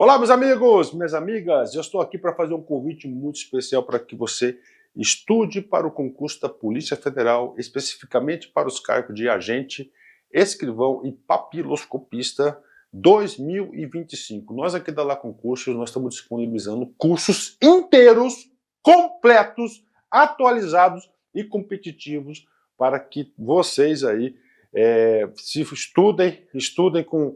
Olá, meus amigos, minhas amigas, eu estou aqui para fazer um convite muito especial para que você estude para o concurso da Polícia Federal, especificamente para os cargos de agente, escrivão e papiloscopista 2025. Nós aqui da Lá Concursos, nós estamos disponibilizando cursos inteiros, completos, atualizados e competitivos para que vocês aí se estudem com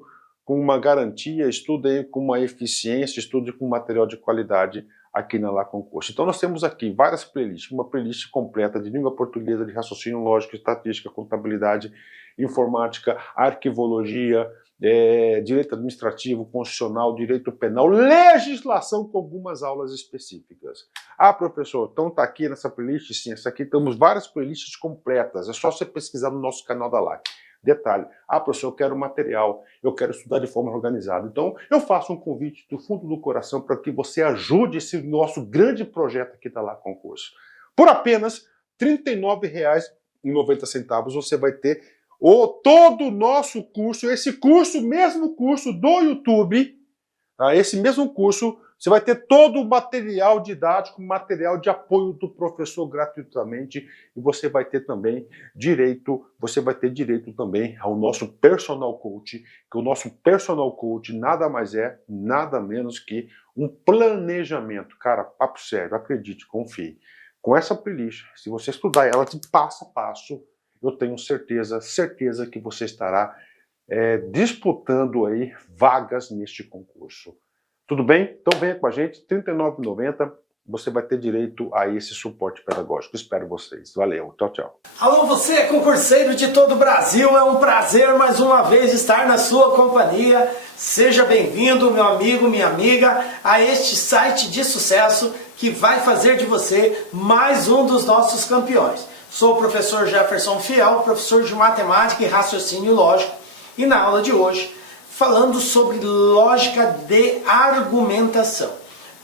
uma garantia, estudem com uma eficiência, estudem com material de qualidade aqui na Lá Concurso. Então nós temos aqui várias playlists, uma playlist completa de língua portuguesa, de raciocínio lógico, estatística, contabilidade, informática, arquivologia, direito administrativo, constitucional, direito penal, legislação com algumas aulas específicas. Ah, professor, então está aqui nessa playlist? Sim, essa aqui temos várias playlists completas, é só você pesquisar no nosso canal da LAC. Detalhe, professor, eu quero material, eu quero estudar de forma organizada. Então, eu faço um convite do fundo do coração para que você ajude esse nosso grande projeto aqui da Lá Concurso. Por apenas R$ 39,90 você vai ter todo o nosso curso, esse mesmo curso do YouTube, tá? Esse mesmo curso, você vai ter todo o material didático, material de apoio do professor gratuitamente, e você vai ter também direito também ao nosso personal coach, que o nosso personal coach nada mais é, nada menos que um planejamento. Cara, papo sério, acredite, confie. Com essa playlist, se você estudar ela de passo a passo, eu tenho certeza que você estará disputando aí vagas neste concurso. Tudo bem? Então venha com a gente, R$ 39,90, você vai ter direito a esse suporte pedagógico. Espero vocês. Valeu, tchau, tchau. Alô, você concurseiro de todo o Brasil, é um prazer mais uma vez estar na sua companhia. Seja bem-vindo, meu amigo, minha amiga, a este site de sucesso que vai fazer de você mais um dos nossos campeões. Sou o professor Jefferson Fiel, professor de matemática e raciocínio lógico, e na aula de hoje falando sobre lógica de argumentação.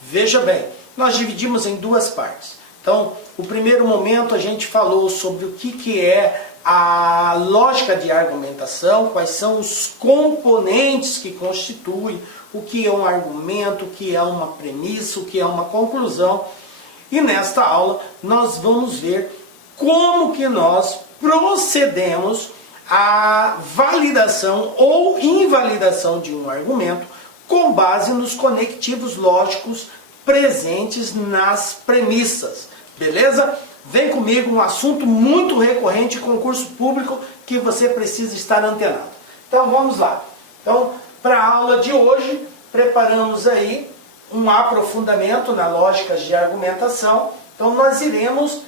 Veja bem, nós dividimos em duas partes. Então, o primeiro momento a gente falou sobre o que é a lógica de argumentação, quais são os componentes que constituem, o que é um argumento, o que é uma premissa, o que é uma conclusão. E nesta aula nós vamos ver como que nós procedemos a validação ou invalidação de um argumento com base nos conectivos lógicos presentes nas premissas. Beleza? Vem comigo, um assunto muito recorrente em concurso público que você precisa estar antenado. Então vamos lá. Então, para a aula de hoje, preparamos aí um aprofundamento na lógica de argumentação. Então nós iremos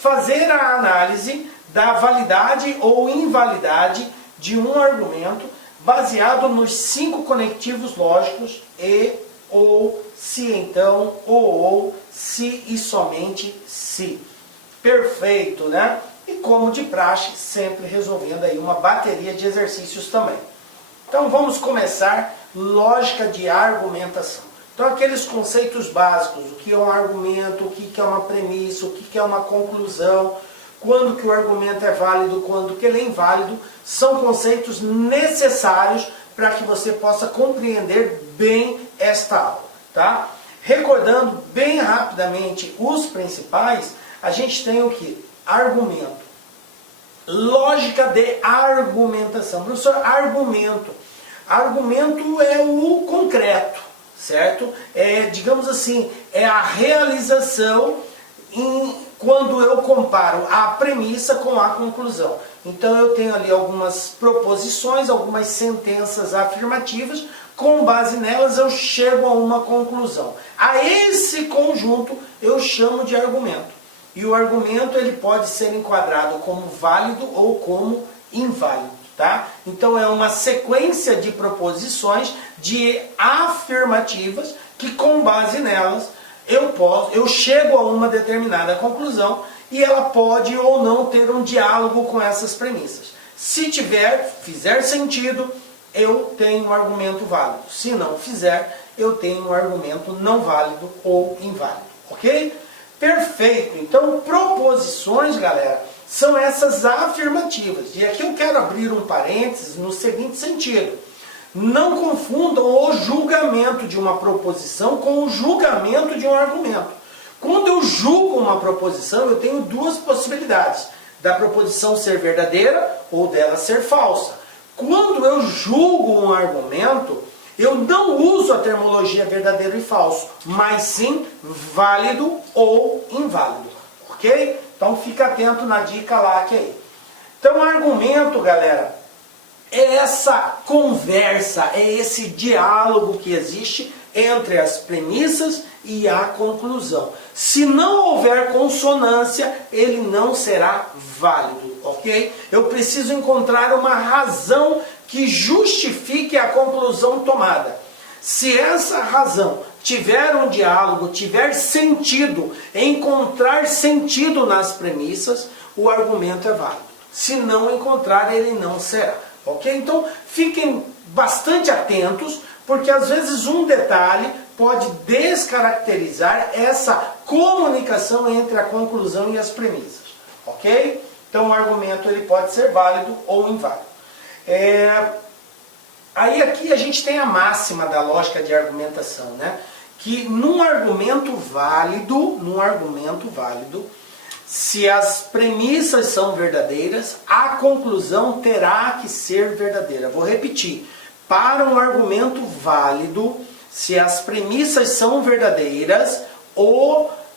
fazer a análise da validade ou invalidade de um argumento baseado nos 5 conectivos lógicos e, ou, se então, ou, se e somente se. Perfeito, né? E como de praxe, sempre resolvendo aí uma bateria de exercícios também. Então vamos começar lógica de argumentação. Então aqueles conceitos básicos, o que é um argumento, o que é uma premissa, o que é uma conclusão, quando que o argumento é válido, quando que ele é inválido, são conceitos necessários para que você possa compreender bem esta aula, tá? Recordando bem rapidamente os principais, a gente tem o que? Argumento. Lógica de argumentação. Professor, argumento. Argumento é o concreto, certo? Digamos assim, é a realização quando eu comparo a premissa com a conclusão. Então eu tenho ali algumas proposições, algumas sentenças afirmativas, com base nelas eu chego a uma conclusão. A esse conjunto eu chamo de argumento. E o argumento ele pode ser enquadrado como válido ou como inválido, tá? Então é uma sequência de proposições, de afirmativas, que com base nelas eu chego a uma determinada conclusão e ela pode ou não ter um diálogo com essas premissas. Se fizer sentido, eu tenho um argumento válido. Se não fizer, eu tenho um argumento não válido ou inválido. Ok? Perfeito. Então, proposições, galera, são essas afirmativas. E aqui eu quero abrir um parênteses no seguinte sentido. Não confundam o julgamento de uma proposição com o julgamento de um argumento. Quando eu julgo uma proposição, eu tenho duas possibilidades: da proposição ser verdadeira ou dela ser falsa. Quando eu julgo um argumento, eu não uso a terminologia verdadeiro e falso, mas sim válido ou inválido. Ok? Então fica atento na dica lá que é aí. Então argumento, galera, é essa conversa, é esse diálogo que existe entre as premissas e a conclusão. Se não houver consonância, ele não será válido, ok? Eu preciso encontrar uma razão que justifique a conclusão tomada. Se essa razão tiver um diálogo, tiver sentido, encontrar sentido nas premissas, o argumento é válido. Se não encontrar, ele não será. Ok? Então fiquem bastante atentos, porque às vezes um detalhe pode descaracterizar essa comunicação entre a conclusão e as premissas. Ok? Então o argumento ele pode ser válido ou inválido. Aí aqui a gente tem a máxima da lógica de argumentação, né? Que num argumento válido, se as premissas são verdadeiras, a conclusão terá que ser verdadeira. Vou repetir. Para um argumento válido, se as premissas são verdadeiras,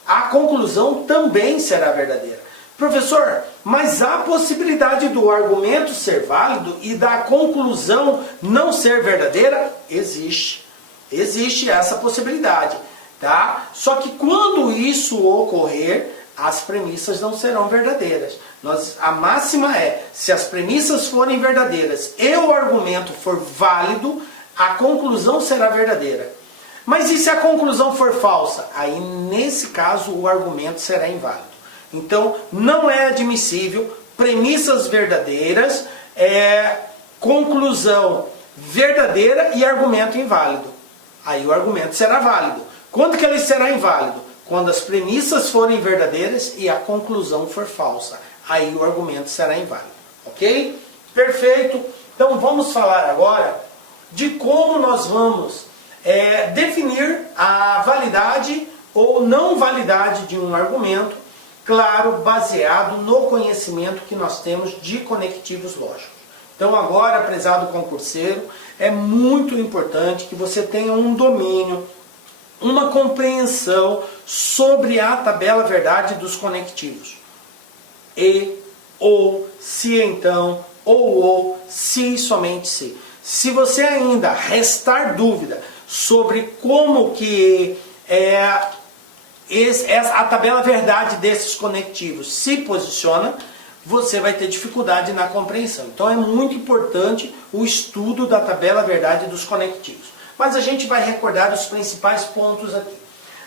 a conclusão também será verdadeira. Professor, mas há possibilidade do argumento ser válido e da conclusão não ser verdadeira? Existe. Existe essa possibilidade. Tá? Só que quando isso ocorrer, as premissas não serão verdadeiras. A máxima é, se as premissas forem verdadeiras e o argumento for válido, a conclusão será verdadeira. Mas e se a conclusão for falsa? Aí, nesse caso, o argumento será inválido. Então, não é admissível premissas verdadeiras, conclusão verdadeira e argumento inválido. Aí o argumento será válido. Quando que ele será inválido? Quando as premissas forem verdadeiras e a conclusão for falsa. Aí o argumento será inválido. Ok? Perfeito. Então vamos falar agora de como nós vamos definir a validade ou não validade de um argumento, claro, baseado no conhecimento que nós temos de conectivos lógicos. Então agora, prezado concurseiro, é muito importante que você tenha um domínio, uma compreensão sobre a tabela verdade dos conectivos. E, ou, se então, ou, se, somente se. Se você ainda restar dúvida sobre como que a tabela verdade desses conectivos se posiciona, você vai ter dificuldade na compreensão. Então é muito importante o estudo da tabela verdade dos conectivos. Mas a gente vai recordar os principais pontos aqui.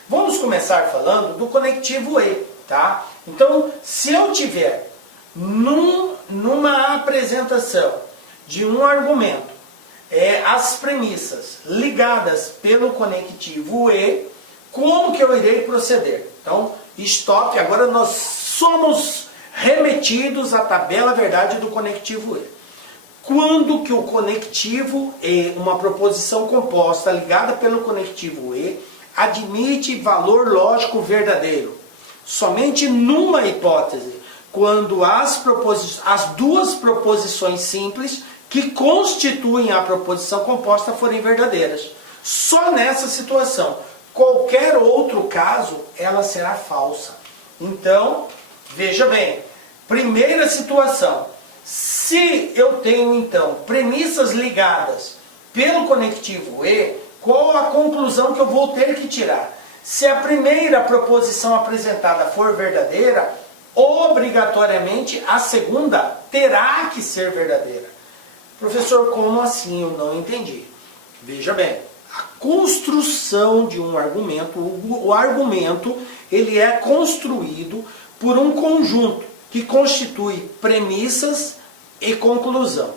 Vamos começar falando do conectivo E, tá? Então, se eu tiver numa apresentação de um argumento, as premissas ligadas pelo conectivo E, como que eu irei proceder? Então, stop, agora nós somos remetidos à tabela verdade do conectivo E. Quando que o conectivo E, uma proposição composta ligada pelo conectivo E, admite valor lógico verdadeiro? Somente numa hipótese, quando as duas proposições simples que constituem a proposição composta forem verdadeiras. Só nessa situação. Qualquer outro caso, ela será falsa. Então, veja bem, primeira situação, se eu tenho então premissas ligadas pelo conectivo E, qual a conclusão que eu vou ter que tirar? Se a primeira proposição apresentada for verdadeira, obrigatoriamente a segunda terá que ser verdadeira. Professor, como assim? Eu não entendi. Veja bem, a construção de um argumento, o argumento, ele é construído por um conjunto que constitui premissas e conclusão.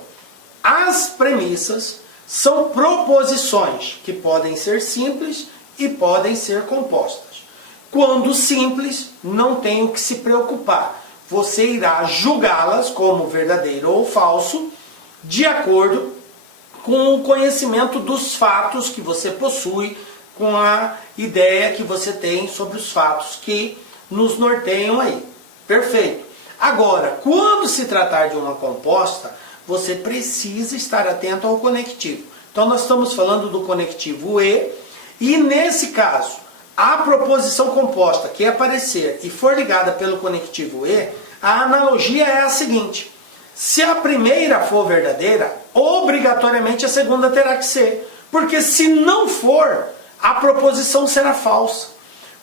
As premissas são proposições que podem ser simples e podem ser compostas. Quando simples, não tem o que se preocupar. Você irá julgá-las como verdadeiro ou falso, de acordo com o conhecimento dos fatos que você possui, com a ideia que você tem sobre os fatos que nos norteiam aí. Perfeito. Agora, quando se tratar de uma composta, você precisa estar atento ao conectivo. Então nós estamos falando do conectivo e nesse caso, a proposição composta que aparecer e for ligada pelo conectivo E, a analogia é a seguinte: se a primeira for verdadeira, obrigatoriamente a segunda terá que ser. Porque se não for, a proposição será falsa.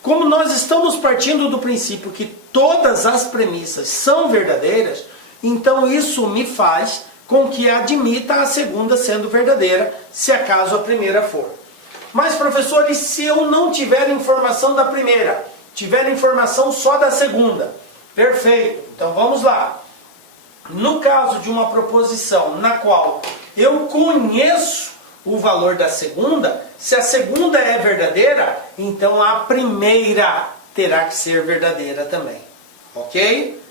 Como nós estamos partindo do princípio que todas as premissas são verdadeiras, então isso me faz com que admita a segunda sendo verdadeira, se acaso a primeira for. Mas professor, e se eu não tiver informação da primeira? Tiver informação só da segunda? Perfeito, então vamos lá. No caso de uma proposição na qual eu conheço o valor da segunda, se a segunda é verdadeira, então a primeira terá que ser verdadeira também. Ok?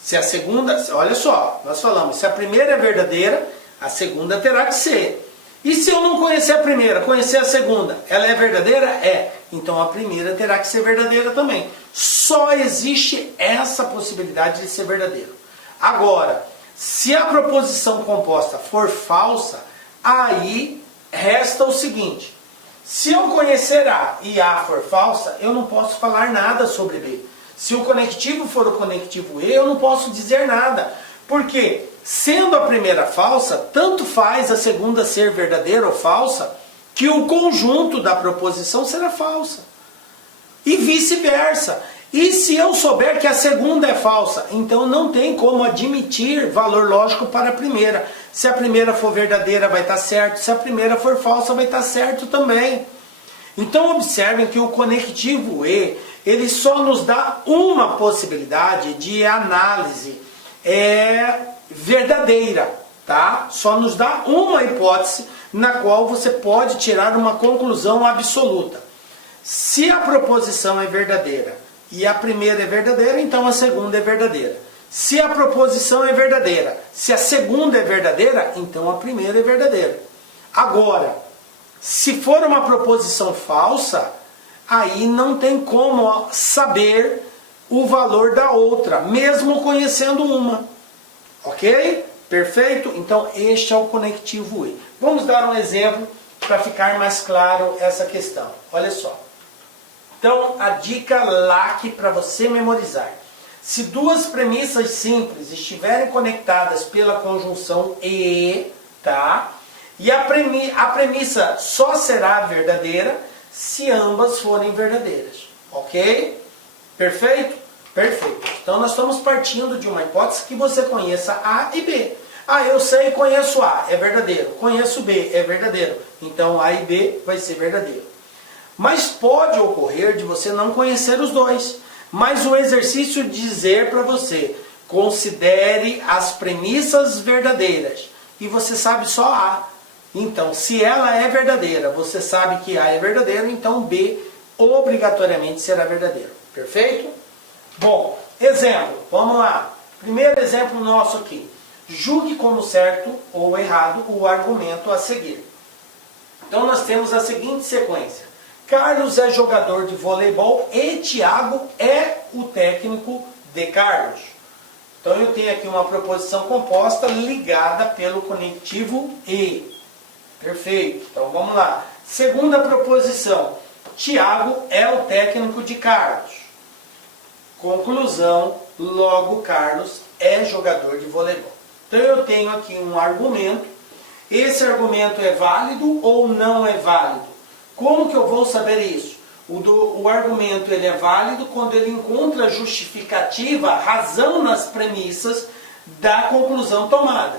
Se a segunda, olha só, nós falamos, se a primeira é verdadeira, a segunda terá que ser. E se eu não conhecer a primeira, conhecer a segunda, ela é verdadeira? É. Então a primeira terá que ser verdadeira também. Só existe essa possibilidade de ser verdadeiro. Agora, se a proposição composta for falsa, aí resta o seguinte: se eu conhecer A e A for falsa, eu não posso falar nada sobre B. Se o conectivo for o conectivo E, eu não posso dizer nada. Porque, sendo a primeira falsa, tanto faz a segunda ser verdadeira ou falsa, que o conjunto da proposição será falsa. E vice-versa. E se eu souber que a segunda é falsa, então não tem como admitir valor lógico para a primeira. Se a primeira for verdadeira, vai estar certo. Se a primeira for falsa, vai estar certo também. Então observem que o conectivo E, ele só nos dá uma possibilidade de análise verdadeira, tá? Só nos dá uma hipótese na qual você pode tirar uma conclusão absoluta. Se a proposição é verdadeira e a primeira é verdadeira, então a segunda é verdadeira. Se a proposição é verdadeira, se a segunda é verdadeira, então a primeira é verdadeira. Agora, se for uma proposição falsa, aí não tem como saber o valor da outra, mesmo conhecendo uma. Ok? Perfeito? Então este é o conectivo E. Vamos dar um exemplo para ficar mais claro essa questão. Olha só. Então a dica LAC para você memorizar. Se duas premissas simples estiverem conectadas pela conjunção E, tá? E a premissa só será verdadeira se ambas forem verdadeiras. Ok? Perfeito? Perfeito. Então nós estamos partindo de uma hipótese que você conheça A e B. Ah, eu sei e conheço A, é verdadeiro. Conheço B, é verdadeiro. Então A e B vai ser verdadeiro. Mas pode ocorrer de você não conhecer os dois. Mas o exercício dizer para você, considere as premissas verdadeiras. E você sabe só A. Então, se ela é verdadeira, você sabe que A é verdadeiro, então B obrigatoriamente será verdadeiro. Perfeito? Bom, exemplo, vamos lá. Primeiro exemplo nosso aqui. Julgue como certo ou errado o argumento a seguir. Então nós temos a seguinte sequência. Carlos é jogador de voleibol e Tiago é o técnico de Carlos. Então eu tenho aqui uma proposição composta ligada pelo conectivo E. Perfeito. Então vamos lá. Segunda proposição. Tiago é o técnico de Carlos. Conclusão, logo Carlos é jogador de voleibol. Então eu tenho aqui um argumento. Esse argumento é válido ou não é válido? Como que eu vou saber isso? O argumento ele é válido quando ele encontra justificativa, razão nas premissas da conclusão tomada.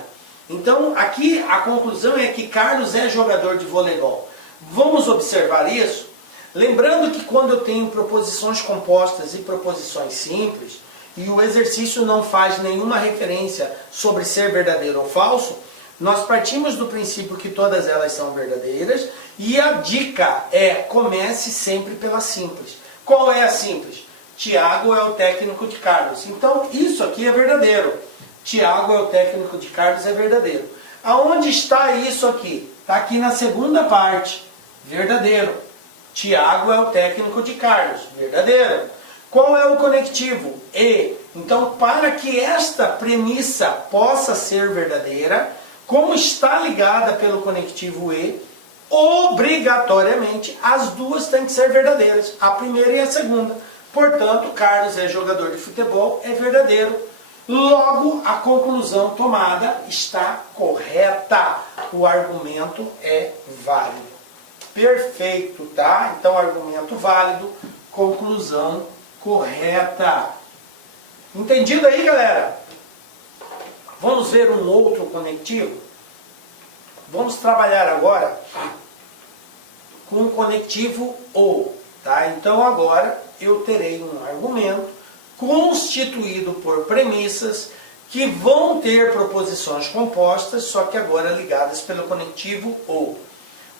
Então aqui a conclusão é que Carlos é jogador de voleibol. Vamos observar isso? Lembrando que quando eu tenho proposições compostas e proposições simples, e o exercício não faz nenhuma referência sobre ser verdadeiro ou falso, nós partimos do princípio que todas elas são verdadeiras, e a dica é, comece sempre pela simples. Qual é a simples? Tiago é o técnico de Carlos. Então isso aqui é verdadeiro. Tiago é o técnico de Carlos, é verdadeiro. Aonde está isso aqui? está aqui na segunda parte, verdadeiro. Tiago é o técnico de Carlos, verdadeiro. Qual é o conectivo? E. Então, para que esta premissa possa ser verdadeira, como está ligada pelo conectivo E, obrigatoriamente as duas têm que ser verdadeiras, a primeira e a segunda. Portanto, Carlos é jogador de futebol, é verdadeiro. Logo, a conclusão tomada está correta. O argumento é válido. Perfeito, tá? Então, argumento válido, conclusão correta. Entendido aí, galera? Vamos ver um outro conectivo? Vamos trabalhar agora com o conectivo OU, tá? Então, agora eu terei um argumento constituído por premissas que vão ter proposições compostas, só que agora ligadas pelo conectivo OU.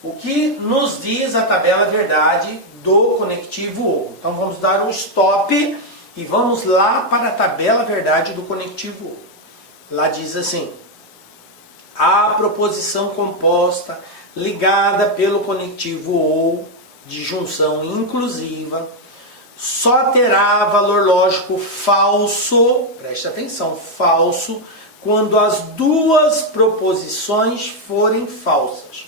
O que nos diz a tabela verdade do conectivo OU? Então vamos dar um stop e vamos lá para a tabela verdade do conectivo OU. Lá diz assim: a proposição composta ligada pelo conectivo OU de junção inclusiva só terá valor lógico falso, preste atenção, falso, quando as duas proposições forem falsas.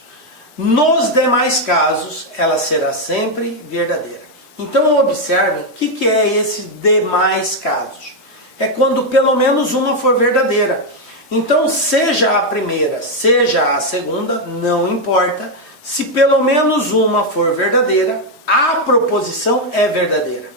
Nos demais casos, ela será sempre verdadeira. Então observem o que é esses demais casos. É quando pelo menos uma for verdadeira. Então seja a primeira, seja a segunda, não importa. Se pelo menos uma for verdadeira, a proposição é verdadeira.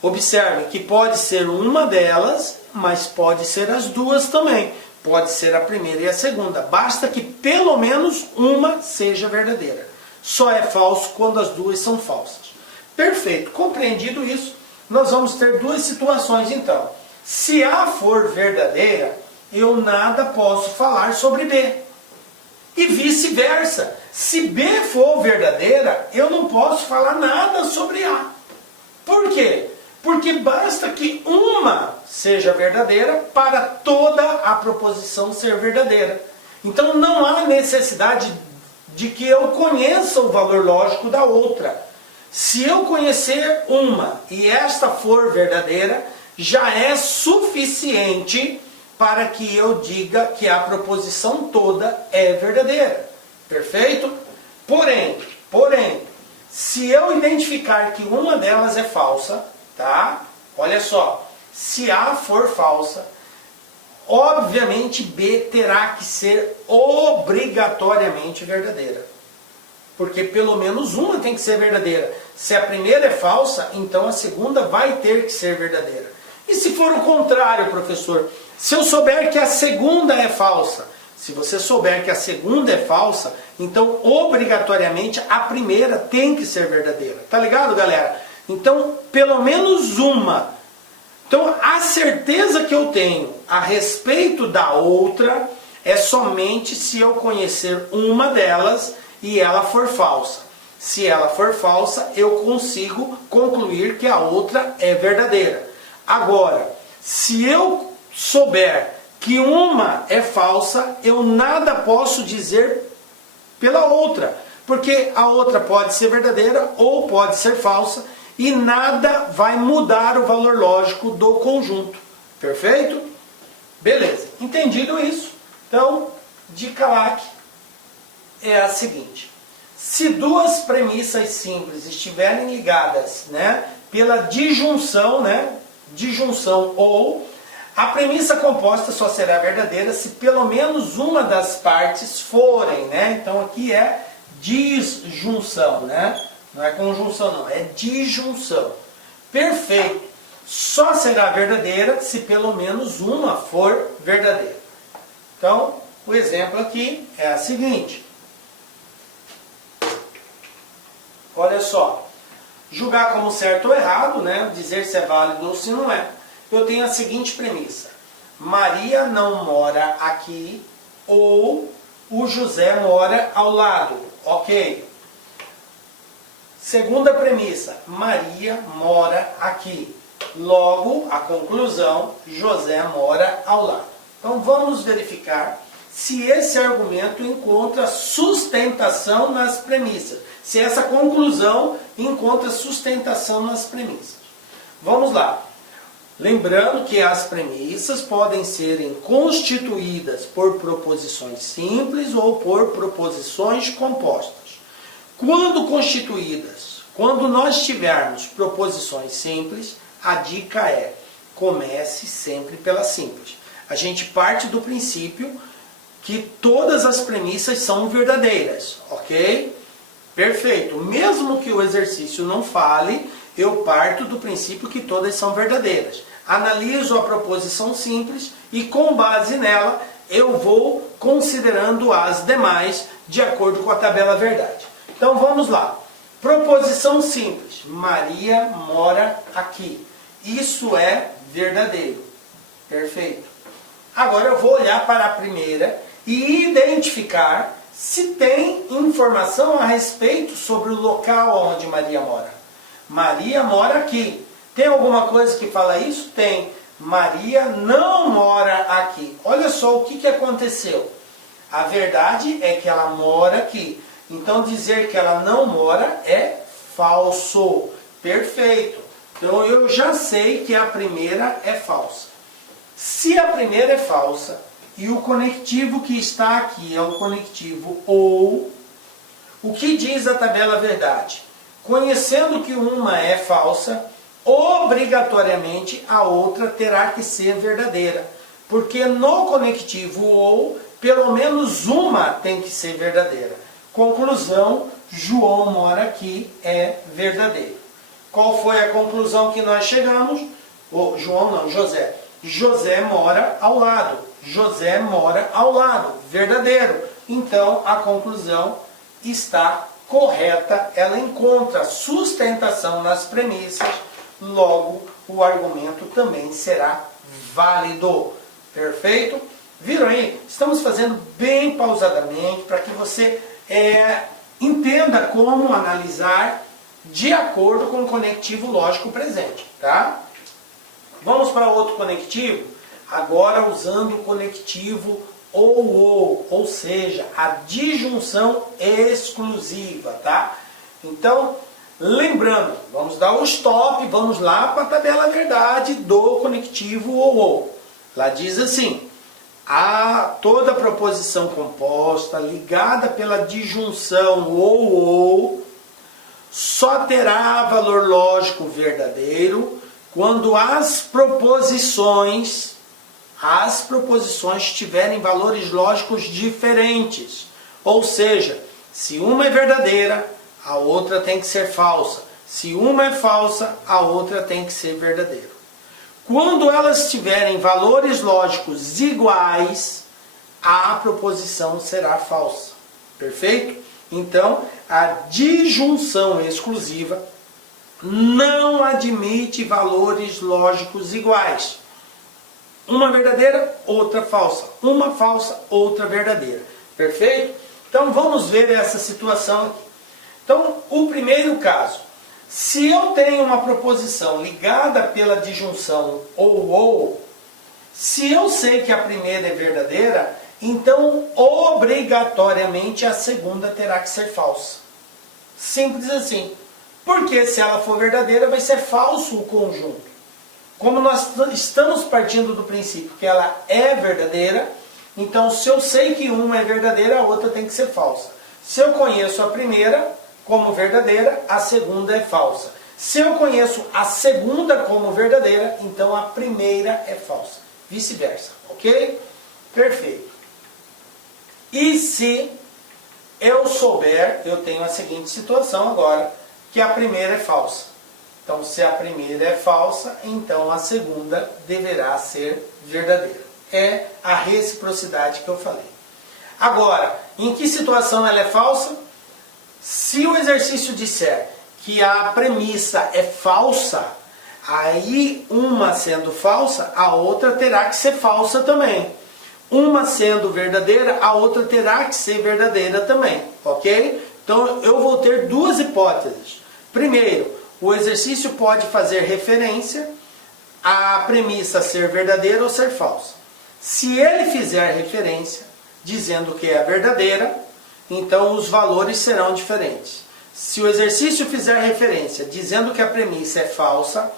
Observe que pode ser uma delas, mas pode ser as duas também. Pode ser a primeira e a segunda. Basta que pelo menos uma seja verdadeira. Só é falso quando as duas são falsas. Perfeito. Compreendido isso, nós vamos ter duas situações então. Se A for verdadeira, eu nada posso falar sobre B. E vice-versa. Se B for verdadeira, eu não posso falar nada sobre A. Por quê? Porque basta que uma seja verdadeira para toda a proposição ser verdadeira. Então não há necessidade de que eu conheça o valor lógico da outra. Se eu conhecer uma e esta for verdadeira, já é suficiente para que eu diga que a proposição toda é verdadeira. Perfeito? Porém, se eu identificar que uma delas é falsa, tá? Olha só, se A for falsa, obviamente B terá que ser obrigatoriamente verdadeira. Porque pelo menos uma tem que ser verdadeira. Se a primeira é falsa, então a segunda vai ter que ser verdadeira. E se for o contrário, professor? Se eu souber que a segunda é falsa, se você souber que a segunda é falsa, então obrigatoriamente a primeira tem que ser verdadeira. Tá ligado, galera? Então, pelo menos uma. Então, a certeza que eu tenho a respeito da outra é somente se eu conhecer uma delas e ela for falsa. Se ela for falsa, eu consigo concluir que a outra é verdadeira. Agora, se eu souber que uma é falsa, eu nada posso dizer pela outra. Porque a outra pode ser verdadeira ou pode ser falsa. E nada vai mudar o valor lógico do conjunto. Perfeito? Beleza. Entendido isso? Então, dica LAC é a seguinte. Se duas premissas simples estiverem ligadas, né, pela disjunção, disjunção ou, a premissa composta só será verdadeira se pelo menos uma das partes forem, né? Então aqui é disjunção, né? Não é conjunção não, é disjunção. Perfeito. Só será verdadeira se pelo menos uma for verdadeira. Então, o exemplo aqui é a seguinte. Olha só. Julgar como certo ou errado, né? Dizer se é válido ou se não é. Eu tenho a seguinte premissa. Maria não mora aqui ou o José mora ao lado. Ok. Segunda premissa, Maria mora aqui. Logo, a conclusão, José mora ao lado. Então vamos verificar se esse argumento encontra sustentação nas premissas, se essa conclusão encontra sustentação nas premissas. Vamos lá. Lembrando que as premissas podem serem constituídas por proposições simples ou por proposições compostas. Quando constituídas, quando nós tivermos proposições simples, a dica é: comece sempre pela simples. A gente parte do princípio que todas as premissas são verdadeiras, ok? Perfeito. Mesmo que o exercício não fale, eu parto do princípio que todas são verdadeiras. Analiso a proposição simples e, com base nela, eu vou considerando as demais de acordo com a tabela verdade. Então vamos lá. Proposição simples. Maria mora aqui. Isso é verdadeiro. Perfeito. Agora eu vou olhar para a primeira e identificar se tem informação a respeito sobre o local onde Maria mora. Maria mora aqui. Tem alguma coisa que fala isso? Tem. Maria não mora aqui. Olha só o que aconteceu. A verdade é que ela mora aqui. Então dizer que ela não mora é falso. Perfeito. Então eu já sei que a primeira é falsa. Se a primeira é falsa e o conectivo que está aqui é o conectivo ou, o que diz a tabela verdade? Conhecendo que uma é falsa, obrigatoriamente a outra terá que ser verdadeira. Porque no conectivo ou, pelo menos uma tem que ser verdadeira. Conclusão: João mora aqui é verdadeiro. Qual foi a conclusão que nós chegamos? João não, José. José mora ao lado. José mora ao lado. Verdadeiro. Então a conclusão está correta. Ela encontra sustentação nas premissas. Logo, o argumento também será válido. Perfeito? Viram aí? Estamos fazendo bem pausadamente para que você entenda como analisar de acordo com o conectivo lógico presente. Tá? Vamos para outro conectivo, agora usando o conectivo ou seja, a disjunção exclusiva. Tá? Então, lembrando, vamos dar o stop, vamos lá para a tabela verdade do conectivo ou. Lá diz assim: toda proposição composta ligada pela disjunção ou só terá valor lógico verdadeiro quando as proposições tiverem valores lógicos diferentes. Ou seja, se uma é verdadeira, a outra tem que ser falsa. Se uma é falsa, a outra tem que ser verdadeira. Quando elas tiverem valores lógicos iguais, a proposição será falsa. Perfeito? Então, a disjunção exclusiva não admite valores lógicos iguais. Uma verdadeira, outra falsa. Uma falsa, outra verdadeira. Perfeito? Então, vamos ver essa situação aqui. Então, o primeiro caso. Se eu tenho uma proposição ligada pela disjunção ou, se eu sei que a primeira é verdadeira, então obrigatoriamente a segunda terá que ser falsa. Simples assim. Porque se ela for verdadeira, vai ser falso o conjunto. Como nós estamos partindo do princípio que ela é verdadeira, então se eu sei que uma é verdadeira, a outra tem que ser falsa. Se eu conheço a primeira como verdadeira, a segunda é falsa. Se eu conheço a segunda como verdadeira, então a primeira é falsa. Vice-versa, ok? Perfeito. E se eu souber, eu tenho a seguinte situação agora, que a primeira é falsa. Então, se a primeira é falsa, então a segunda deverá ser verdadeira. É a reciprocidade que eu falei. Agora, em que situação ela é falsa? Se o exercício disser que a premissa é falsa, aí uma sendo falsa, a outra terá que ser falsa também. Uma sendo verdadeira, a outra terá que ser verdadeira também. Ok? Então eu vou ter duas hipóteses. Primeiro, o exercício pode fazer referência à premissa ser verdadeira ou ser falsa. Se ele fizer referência, dizendo que é verdadeira, então os valores serão diferentes. Se o exercício fizer referência dizendo que a premissa é falsa,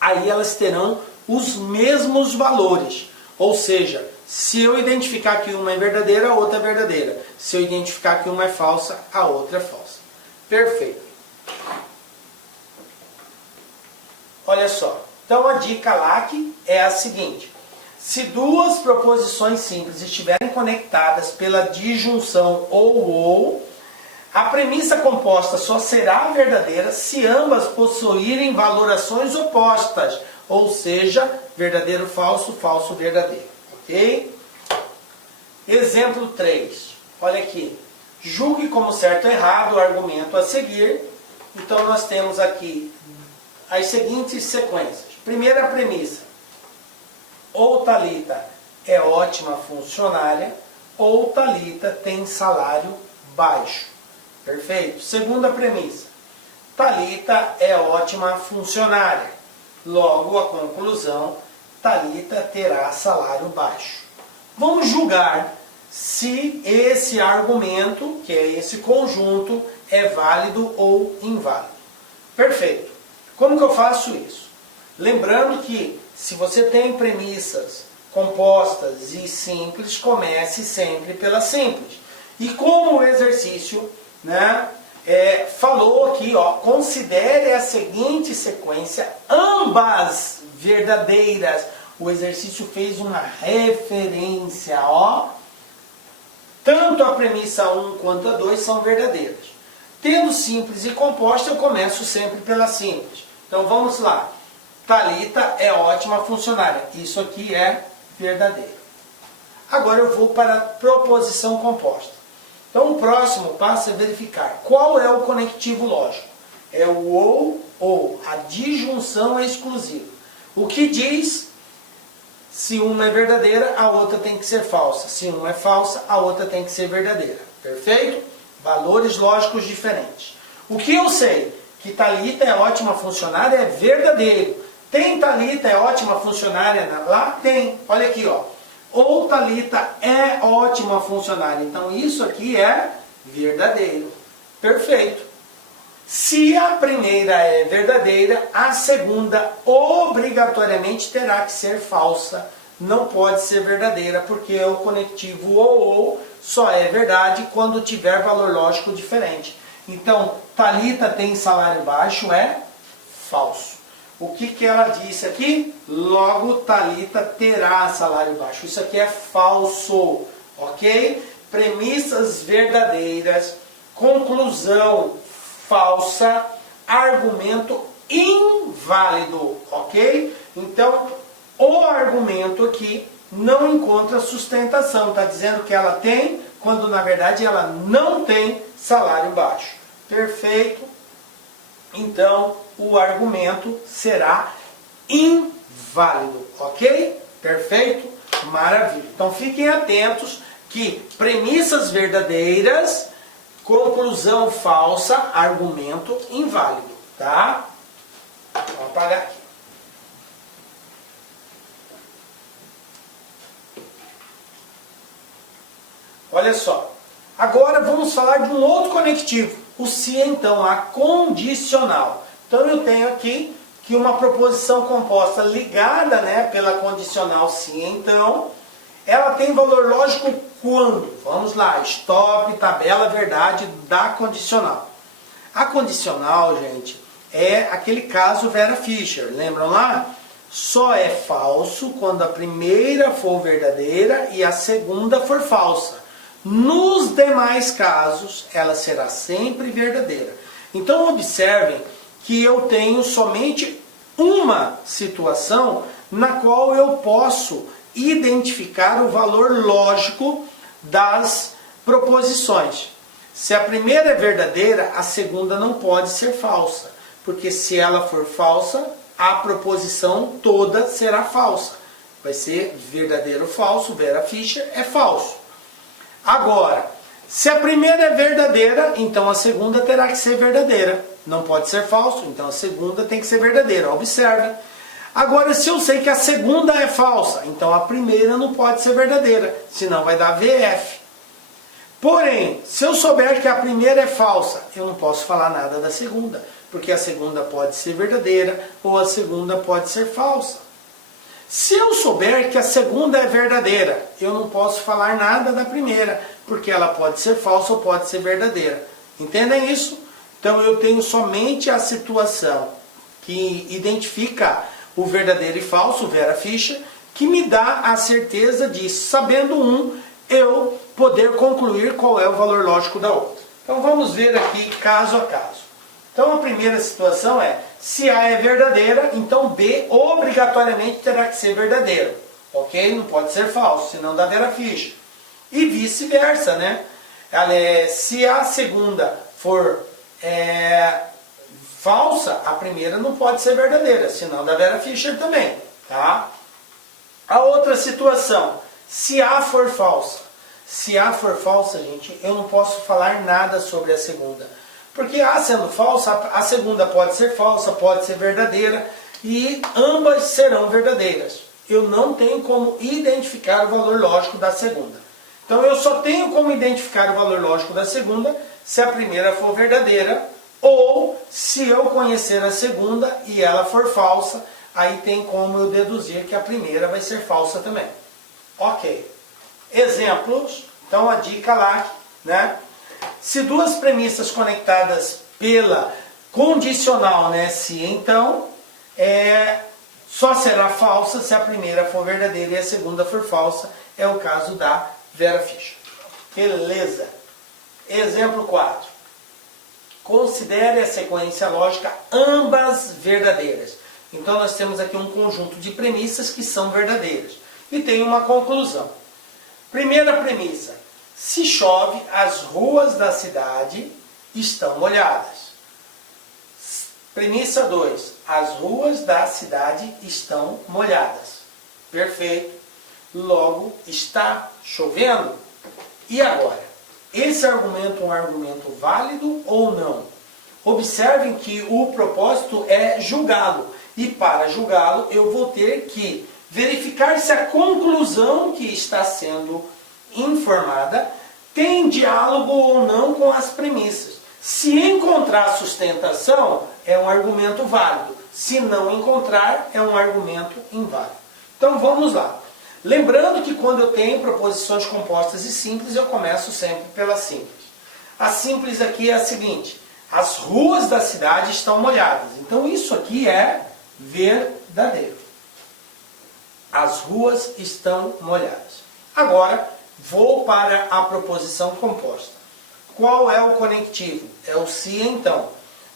aí elas terão os mesmos valores. Ou seja, se eu identificar que uma é verdadeira, a outra é verdadeira. Se eu identificar que uma é falsa, a outra é falsa. Perfeito. Olha só. Então a dica LAC é a seguinte. Se duas proposições simples estiverem conectadas pela disjunção ou, a premissa composta só será verdadeira se ambas possuírem valorações opostas, ou seja, verdadeiro, falso, falso, verdadeiro. Ok? Exemplo 3. Olha aqui. Julgue como certo ou errado o argumento a seguir. Então nós temos aqui as seguintes sequências. Primeira premissa. Ou Thalita é ótima funcionária, ou Thalita tem salário baixo. Perfeito? Segunda premissa. Thalita é ótima funcionária. Logo, a conclusão, Thalita terá salário baixo. Vamos julgar se esse argumento, que é esse conjunto, é válido ou inválido. Perfeito. Como que eu faço isso? Lembrando que se você tem premissas compostas e simples, comece sempre pela simples. E como o exercício, falou aqui, ó, considere a seguinte sequência, ambas verdadeiras. O exercício fez uma referência, ó. Tanto a premissa 1 quanto a 2 são verdadeiras. Tendo simples e composta, eu começo sempre pela simples. Então vamos lá. Thalita é ótima funcionária. Isso aqui é verdadeiro. Agora eu vou para a proposição composta. Então o próximo passo é verificar qual é o conectivo lógico. É o ou. A disjunção é exclusiva. O que diz se uma é verdadeira, a outra tem que ser falsa. Se uma é falsa, a outra tem que ser verdadeira. Perfeito? Valores lógicos diferentes. O que eu sei? Que Thalita é ótima funcionária é verdadeiro. Tem Thalita é ótima funcionária lá? Tem. Olha aqui, ó. Ou Thalita é ótima funcionária. Então isso aqui é verdadeiro. Perfeito. Se a primeira é verdadeira, a segunda obrigatoriamente terá que ser falsa. Não pode ser verdadeira, porque o conectivo ou só é verdade quando tiver valor lógico diferente. Então, Thalita tem salário baixo é falso. O que ela disse aqui? Logo, Thalita terá salário baixo. Isso aqui é falso, ok? Premissas verdadeiras, conclusão falsa, argumento inválido, ok? Então, o argumento aqui não encontra sustentação. Está dizendo que ela tem, quando na verdade ela não tem salário baixo. Perfeito? Então, o argumento será inválido, ok? Perfeito? Maravilha. Então, fiquem atentos que premissas verdadeiras, conclusão falsa, argumento inválido, tá? Vou apagar aqui. Olha só. Agora vamos falar de um outro conectivo. O se então, a condicional. Então eu tenho aqui que uma proposição composta ligada, pela condicional se então, ela tem valor lógico quando? Vamos lá, stop, tabela, verdade da condicional. A condicional, gente, é aquele caso Vera Fischer, lembram lá? Só é falso quando a primeira for verdadeira e a segunda for falsa. Nos demais casos, ela será sempre verdadeira. Então observem que eu tenho somente uma situação na qual eu posso identificar o valor lógico das proposições. Se a primeira é verdadeira, a segunda não pode ser falsa, porque se ela for falsa, a proposição toda será falsa. Vai ser verdadeiro ou falso, Vera Fischer é falso. Agora, se a primeira é verdadeira, então a segunda terá que ser verdadeira. Não pode ser falso, então a segunda tem que ser verdadeira. Observem. Agora, se eu sei que a segunda é falsa, então a primeira não pode ser verdadeira, senão vai dar VF. Porém, se eu souber que a primeira é falsa, eu não posso falar nada da segunda, porque a segunda pode ser verdadeira ou a segunda pode ser falsa. Se eu souber que a segunda é verdadeira, eu não posso falar nada da primeira, porque ela pode ser falsa ou pode ser verdadeira. Entendem isso? Então eu tenho somente a situação que identifica o verdadeiro e falso, Vera Fischer, que me dá a certeza de, sabendo um, eu poder concluir qual é o valor lógico da outra. Então vamos ver aqui caso a caso. Então a primeira situação é, se A é verdadeira, então B obrigatoriamente terá que ser verdadeiro. Ok? Não pode ser falso, senão dá Vera Fischer. E vice-versa, né? Se a segunda for falsa, a primeira não pode ser verdadeira, senão da Vera Fischer também, tá? A outra situação, se A for falsa. Se A for falsa, gente, eu não posso falar nada sobre a segunda. Porque A sendo falsa, a segunda pode ser falsa, pode ser verdadeira, e ambas serão verdadeiras. Eu não tenho como identificar o valor lógico da segunda. Então eu só tenho como identificar o valor lógico da segunda se a primeira for verdadeira, ou se eu conhecer a segunda e ela for falsa, aí tem como eu deduzir que a primeira vai ser falsa também. Ok. Exemplos. Então a dica lá, né? Se duas premissas conectadas pela condicional, né? Se então, só será falsa se a primeira for verdadeira e a segunda for falsa. É o caso da Vera Fischer. Beleza. Exemplo 4. Considere a sequência lógica ambas verdadeiras. Então nós temos aqui um conjunto de premissas que são verdadeiras. E tem uma conclusão. Primeira premissa. Se chove, as ruas da cidade estão molhadas. Premissa 2. As ruas da cidade estão molhadas. Perfeito. Logo, está chovendo. E agora? Esse argumento é um argumento válido ou não? Observem que o propósito é julgá-lo. E para julgá-lo, eu vou ter que verificar se a conclusão que está sendo informada tem diálogo ou não com as premissas. Se encontrar sustentação, é um argumento válido. Se não encontrar, é um argumento inválido. Então vamos lá. Lembrando que quando eu tenho proposições compostas e simples, eu começo sempre pela simples. A simples aqui é a seguinte: as ruas da cidade estão molhadas. Então isso aqui é verdadeiro. As ruas estão molhadas. Agora, vou para a proposição composta. Qual é o conectivo? É o se então.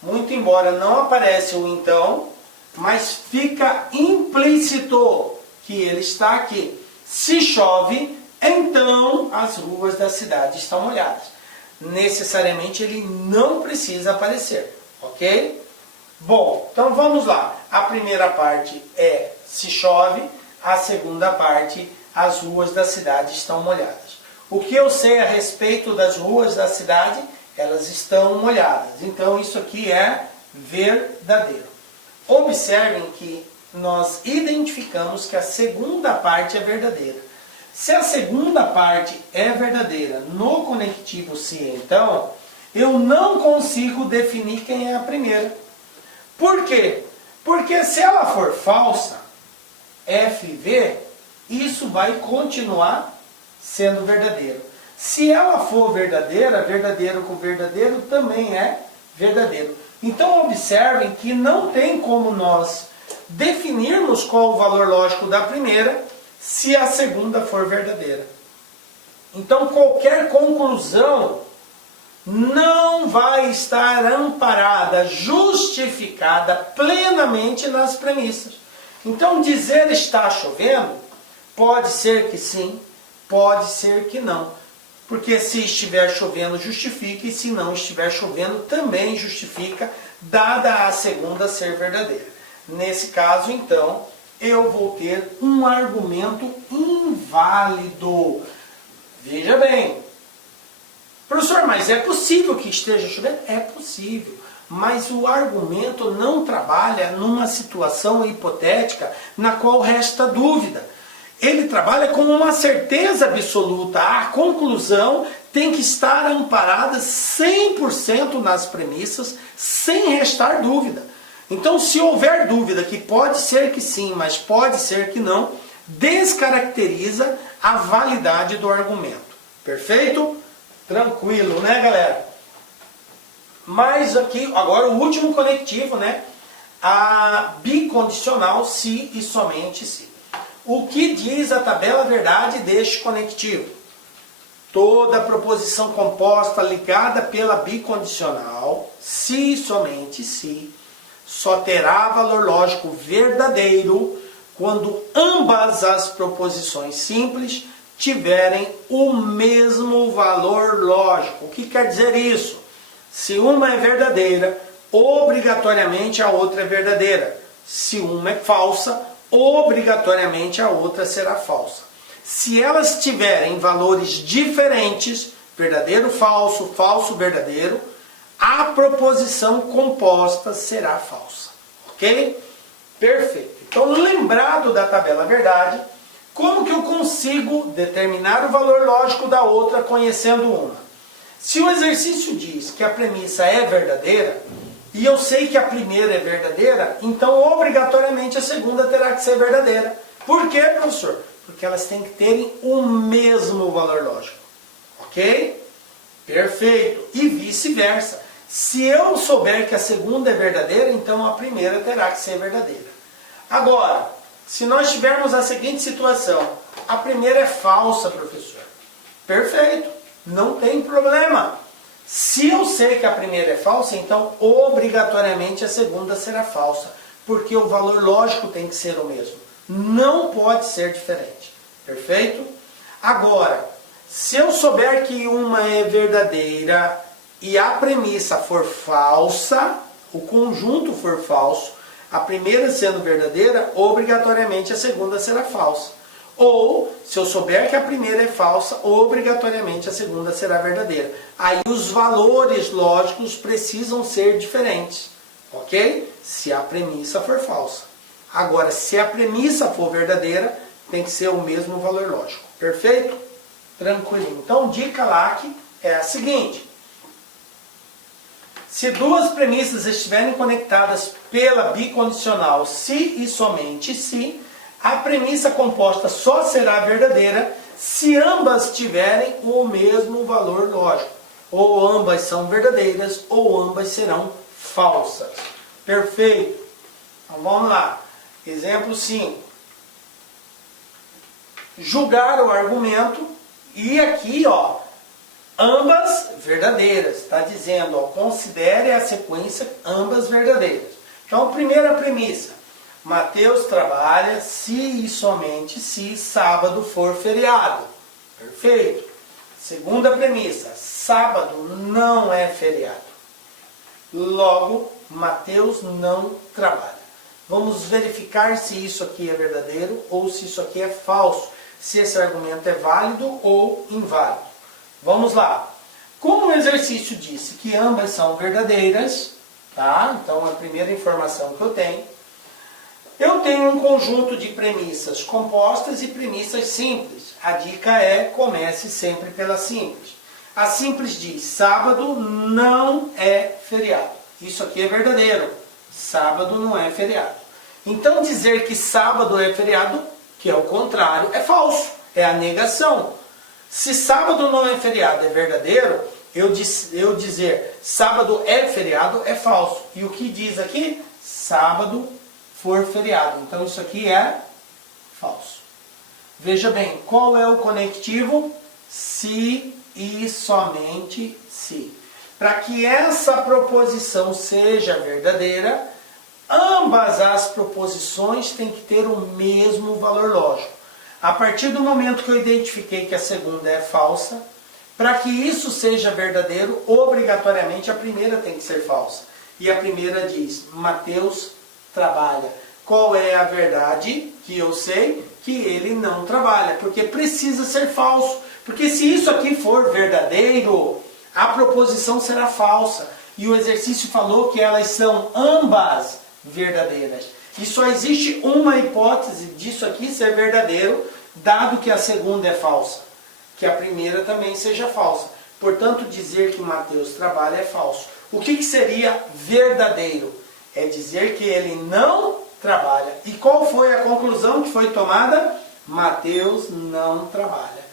Muito embora não aparece o então, mas fica implícito que ele está aqui. Se chove, então as ruas da cidade estão molhadas. Necessariamente ele não precisa aparecer, ok? Bom, então vamos lá. A primeira parte é se chove, a segunda parte, as ruas da cidade estão molhadas. O que eu sei a respeito das ruas da cidade? Elas estão molhadas. Então isso aqui é verdadeiro. Observem que nós identificamos que a segunda parte é verdadeira. Se a segunda parte é verdadeira no conectivo se então, eu não consigo definir quem é a primeira. Por quê? Porque se ela for falsa, FV, isso vai continuar sendo verdadeiro. Se ela for verdadeira, verdadeiro com verdadeiro também é verdadeiro. Então observem que não tem como nós definirmos qual o valor lógico da primeira se a segunda for verdadeira. Então qualquer conclusão não vai estar amparada, justificada plenamente nas premissas. Então dizer está chovendo, pode ser que sim, pode ser que não. Porque se estiver chovendo justifica, e se não estiver chovendo também justifica, dada a segunda ser verdadeira. Nesse caso, então, eu vou ter um argumento inválido. Veja bem. Professor, mas é possível que esteja chovendo? É possível. mas o argumento não trabalha numa situação hipotética na qual resta dúvida. Ele trabalha com uma certeza absoluta. A conclusão tem que estar amparada 100% nas premissas, sem restar dúvida. Então, se houver dúvida, que pode ser que sim, mas pode ser que não, descaracteriza a validade do argumento. Perfeito? Tranquilo, né, galera? Mas aqui, agora o último conectivo, né? A bicondicional se e somente se. O que diz a tabela verdade deste conectivo? Toda proposição composta ligada pela bicondicional, se e somente se, só terá valor lógico verdadeiro quando ambas as proposições simples tiverem o mesmo valor lógico. O que quer dizer isso? Se uma é verdadeira, obrigatoriamente a outra é verdadeira. Se uma é falsa, obrigatoriamente a outra será falsa. Se elas tiverem valores diferentes, verdadeiro, falso, falso, verdadeiro, a proposição composta será falsa. Ok? Perfeito. Então, lembrado da tabela verdade, como que eu consigo determinar o valor lógico da outra conhecendo uma? Se o exercício diz que a premissa é verdadeira, e eu sei que a primeira é verdadeira, então obrigatoriamente a segunda terá que ser verdadeira. Por quê, professor? Porque elas têm que terem o mesmo valor lógico. Ok? Perfeito. E vice-versa. Se eu souber que a segunda é verdadeira, então a primeira terá que ser verdadeira. Agora, se nós tivermos a seguinte situação, a primeira é falsa, professor. Perfeito. Não tem problema. Se eu sei que a primeira é falsa, então obrigatoriamente a segunda será falsa, porque o valor lógico tem que ser o mesmo. Não pode ser diferente. Perfeito? Agora, se eu souber que uma é verdadeira e a premissa for falsa, o conjunto for falso, a primeira sendo verdadeira, obrigatoriamente a segunda será falsa. Ou, se eu souber que a primeira é falsa, obrigatoriamente a segunda será verdadeira. Aí os valores lógicos precisam ser diferentes, ok? Se a premissa for falsa. Agora, se a premissa for verdadeira, tem que ser o mesmo valor lógico. Perfeito? Tranquilo. Então, dica LAC é a seguinte. Se duas premissas estiverem conectadas pela bicondicional se e somente se, a premissa composta só será verdadeira se ambas tiverem o mesmo valor lógico. Ou ambas são verdadeiras, ou ambas serão falsas. Perfeito. Então vamos lá. Exemplo 5. Julgar o argumento e aqui, ó, ambas verdadeiras. Está dizendo, ó, considere a sequência ambas verdadeiras. Então, primeira premissa. Mateus trabalha se e somente se sábado for feriado. Perfeito. Segunda premissa. Sábado não é feriado. Logo, Mateus não trabalha. Vamos verificar se isso aqui é verdadeiro ou se isso aqui é falso. Se esse argumento é válido ou inválido. Vamos lá. Como o exercício disse que ambas são verdadeiras, tá? Então, a primeira informação que eu tenho um conjunto de premissas compostas e premissas simples. A dica é, comece sempre pela simples. A simples diz, sábado não é feriado. Isso aqui é verdadeiro. Sábado não é feriado. Então, dizer que sábado é feriado, que é o contrário, é falso. É a negação. Se sábado não é feriado é verdadeiro, eu dizer sábado é feriado é falso. E o que diz aqui? Sábado for feriado. Então isso aqui é falso. Veja bem, qual é o conectivo? Se e somente se. Para que essa proposição seja verdadeira, ambas as proposições têm que ter o mesmo valor lógico. A partir do momento que eu identifiquei que a segunda é falsa, para que isso seja verdadeiro, obrigatoriamente a primeira tem que ser falsa. E a primeira diz, Mateus trabalha. Qual é a verdade que eu sei? Que ele não trabalha, porque precisa ser falso. Porque se isso aqui for verdadeiro, a proposição será falsa. e o exercício falou que elas são ambas verdadeiras. E só existe uma hipótese disso aqui ser verdadeiro, dado que a segunda é falsa. Que a primeira também seja falsa. Portanto, dizer que Mateus trabalha é falso. O que seria verdadeiro? É dizer que ele não trabalha. E qual foi a conclusão que foi tomada? Mateus não trabalha.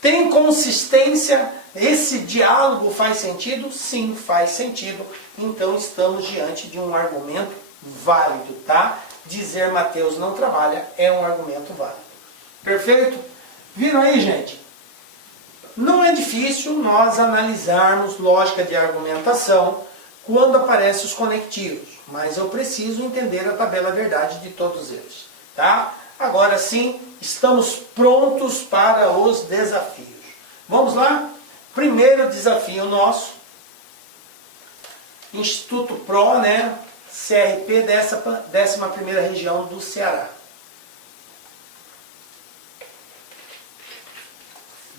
Tem consistência? Esse diálogo faz sentido? Sim, faz sentido. Então estamos diante de um argumento válido, tá? Dizer Mateus não trabalha é um argumento válido. Perfeito? Viram aí, gente? Não é difícil nós analisarmos lógica de argumentação quando aparecem os conectivos, mas eu preciso entender a tabela verdade de todos eles, tá? Agora sim, estamos prontos para os desafios. Vamos lá? Primeiro desafio nosso, Instituto Pro, né? CRP, 11ª região do Ceará.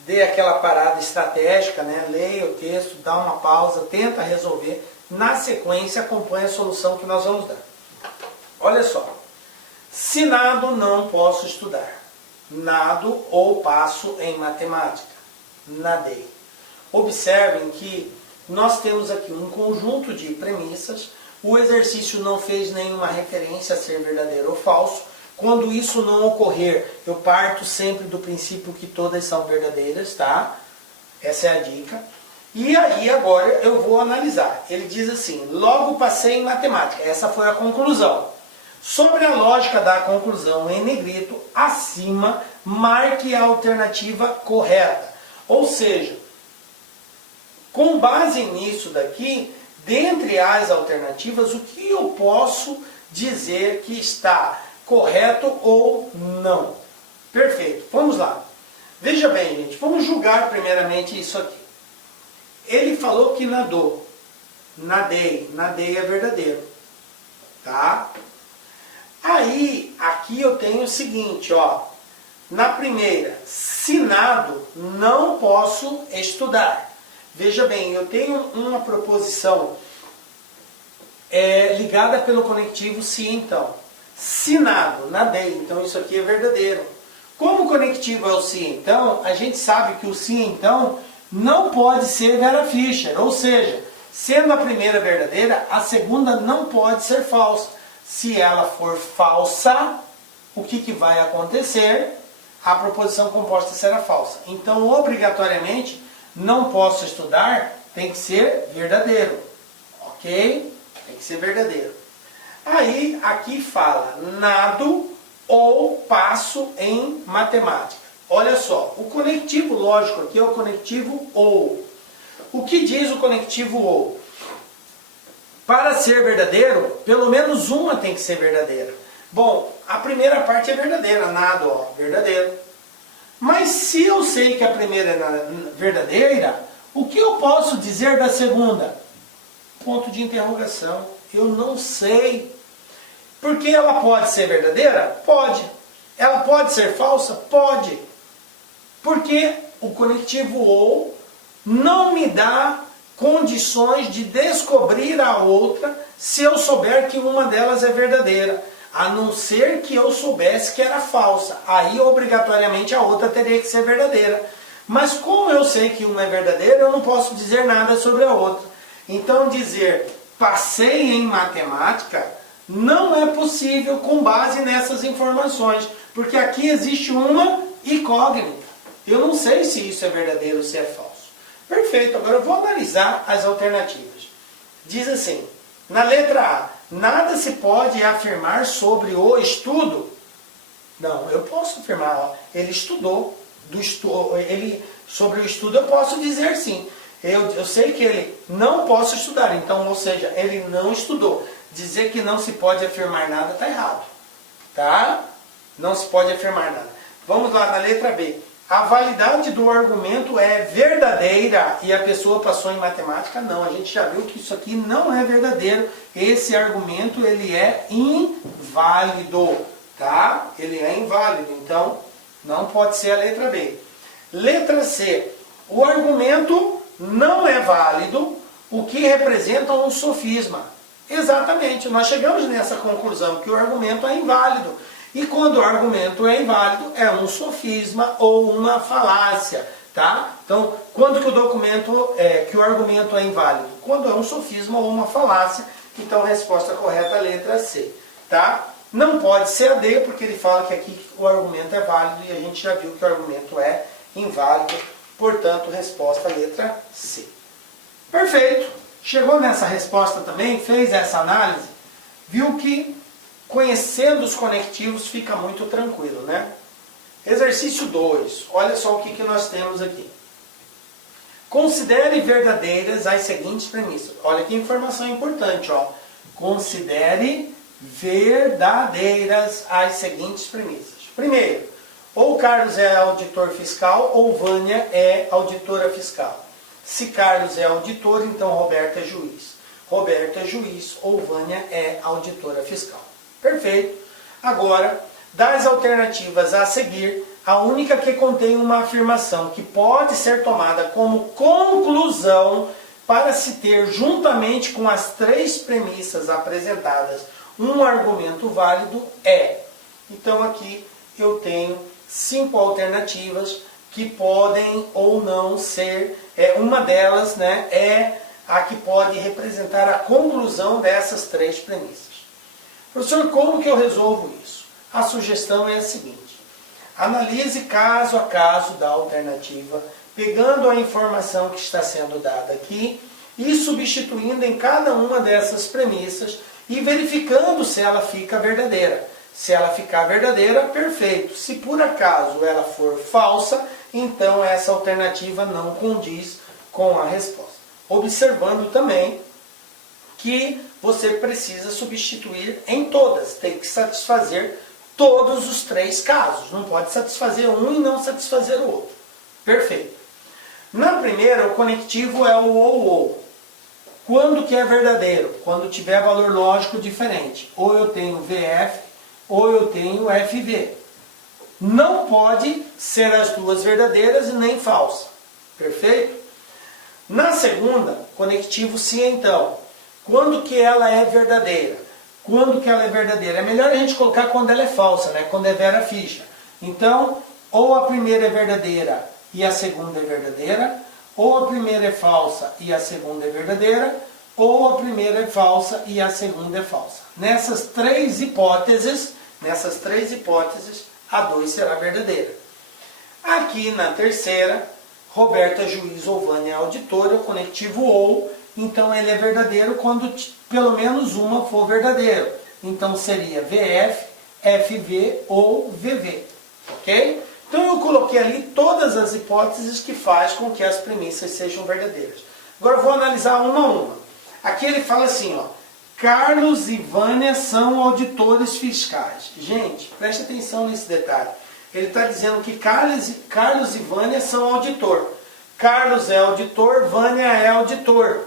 Dê aquela parada estratégica, né? Leia o texto, dá uma pausa, tenta resolver. Na sequência, acompanhe a solução que nós vamos dar. Olha só. Se nado, não posso estudar. Nado ou passo em matemática. Nadei. Observem que nós temos aqui um conjunto de premissas. O exercício não fez nenhuma referência a ser verdadeiro ou falso. Quando isso não ocorrer, eu parto sempre do princípio que todas são verdadeiras, tá? Essa é a dica. E aí agora eu vou analisar. Ele diz assim, logo passei em matemática. Essa foi a conclusão. Sobre a lógica da conclusão em negrito, acima, marque a alternativa correta. Ou seja, com base nisso daqui, dentre as alternativas, o que eu posso dizer que está correto ou não? Perfeito, vamos lá. Veja bem, gente, vamos julgar primeiramente isso aqui. Ele falou que nadou. Nadei é verdadeiro. Tá? Aí, aqui eu tenho o seguinte, ó. Na primeira, se nado, não posso estudar. Veja bem, eu tenho uma proposição ligada pelo conectivo se então. Se nado, nadei, então isso aqui é verdadeiro. Como o conectivo é o se então, a gente sabe que o se então não pode ser Vera Fischer, ou seja, sendo a primeira verdadeira, a segunda não pode ser falsa. Se ela for falsa, o que vai acontecer? A proposição composta será falsa. Então, obrigatoriamente, não posso estudar, tem que ser verdadeiro. Ok? Tem que ser verdadeiro. Aí, aqui fala, nado ou passo em matemática. Olha só, o conectivo lógico aqui é o conectivo ou. O que diz o conectivo ou? Para ser verdadeiro, pelo menos uma tem que ser verdadeira. Bom, a primeira parte é verdadeira, nado, ó, verdadeiro. Mas se eu sei que a primeira é verdadeira, o que eu posso dizer da segunda? Ponto de interrogação. Eu não sei. Porque ela pode ser verdadeira? Pode. Ela pode ser falsa? Pode. Porque o conectivo ou não me dá condições de descobrir a outra se eu souber que uma delas é verdadeira. A não ser que eu soubesse que era falsa. Aí, obrigatoriamente, a outra teria que ser verdadeira. Mas como eu sei que uma é verdadeira, eu não posso dizer nada sobre a outra. Então, dizer passei em matemática não é possível com base nessas informações. Porque aqui existe uma incógnita. Eu não sei se isso é verdadeiro ou se é falso. Perfeito, agora eu vou analisar as alternativas. Diz assim, na letra A, nada se pode afirmar sobre o estudo. Não, eu posso afirmar, ó, ele estudou. Sobre o estudo eu posso dizer sim. Eu sei que ele não posso estudar, então, ou seja, ele não estudou. Dizer que não se pode afirmar nada está errado. Tá? Não se pode afirmar nada. Vamos lá na letra B. A validade do argumento é verdadeira e a pessoa passou em matemática? Não, a gente já viu que isso aqui não é verdadeiro. Esse argumento ele é inválido, tá? Ele é inválido, então não pode ser a letra B. Letra C. O argumento não é válido o que representa um sofisma. Exatamente, nós chegamos nessa conclusão que o argumento é inválido. E quando o argumento é inválido, é um sofisma ou uma falácia, tá? Então, quando que o argumento é inválido? Quando é um sofisma ou uma falácia. Então, a resposta correta é a letra C, tá? Não pode ser a D, porque ele fala que aqui o argumento é válido e a gente já viu que o argumento é inválido. Portanto, resposta letra C. Perfeito! Chegou nessa resposta também, fez essa análise, viu que conhecendo os conectivos fica muito tranquilo, né? Exercício 2, olha só o que nós temos aqui. Considere verdadeiras as seguintes premissas. Olha que informação importante, ó. Considere verdadeiras as seguintes premissas. Primeiro, ou Carlos é auditor fiscal ou Vânia é auditora fiscal. Se Carlos é auditor, então Roberto é juiz. Roberto é juiz ou Vânia é auditora fiscal. Perfeito. Agora, das alternativas a seguir, a única que contém uma afirmação que pode ser tomada como conclusão para se ter, juntamente com as 3 premissas apresentadas, um argumento válido é. Então aqui eu tenho 5 alternativas que podem ou não ser, uma delas, né, é a que pode representar a conclusão dessas 3 premissas. Professor, como que eu resolvo isso? A sugestão é a seguinte: analise caso a caso da alternativa, pegando a informação que está sendo dada aqui e substituindo em cada uma dessas premissas e verificando se ela fica verdadeira. Se ela ficar verdadeira, perfeito. Se por acaso ela for falsa, então essa alternativa não condiz com a resposta. Observando também que você precisa substituir em todas. Tem que satisfazer todos os 3 casos. Não pode satisfazer um e não satisfazer o outro. Perfeito. Na primeira, o conectivo é o ou. Quando que é verdadeiro? Quando tiver valor lógico diferente. Ou eu tenho VF, ou eu tenho FV. Não pode ser as duas verdadeiras e nem falsa. Perfeito? Na segunda, conectivo sim então. Quando que ela é verdadeira? Quando que ela é verdadeira? É melhor a gente colocar quando ela é falsa, né? Quando é vera ficha. Então, ou a primeira é verdadeira e a segunda é verdadeira, ou a primeira é falsa e a segunda é verdadeira, ou a primeira é falsa e a segunda é falsa. Nessas 3 hipóteses, a 2 será verdadeira. Aqui na terceira, Roberto é juiz ou Vânia é auditora, o conectivo ou, então ele é verdadeiro quando pelo menos uma for verdadeiro. Então seria VF, FV ou VV. Ok? Então eu coloquei ali todas as hipóteses que faz com que as premissas sejam verdadeiras. Agora eu vou analisar uma a uma. Aqui ele fala assim, ó. Carlos e Vânia são auditores fiscais. Gente, preste atenção nesse detalhe. Ele está dizendo que Carlos e Vânia são auditor. Carlos é auditor, Vânia é auditor.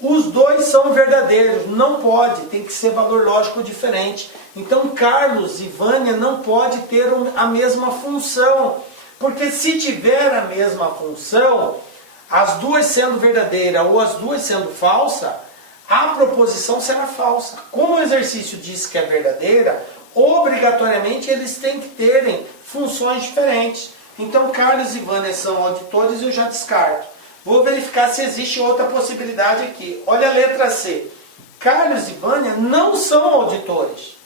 Os 2 são verdadeiros. Não pode, tem que ser valor lógico diferente. Então Carlos e Vânia não pode ter a mesma função. Porque se tiver a mesma função, as 2 sendo verdadeira ou as 2 sendo falsa, a proposição será falsa. Como o exercício diz que é verdadeira, obrigatoriamente eles têm que terem funções diferentes. Então, Carlos e Vânia são auditores e eu já descarto. Vou verificar se existe outra possibilidade aqui. Olha a letra C. Carlos e Vânia não são auditores.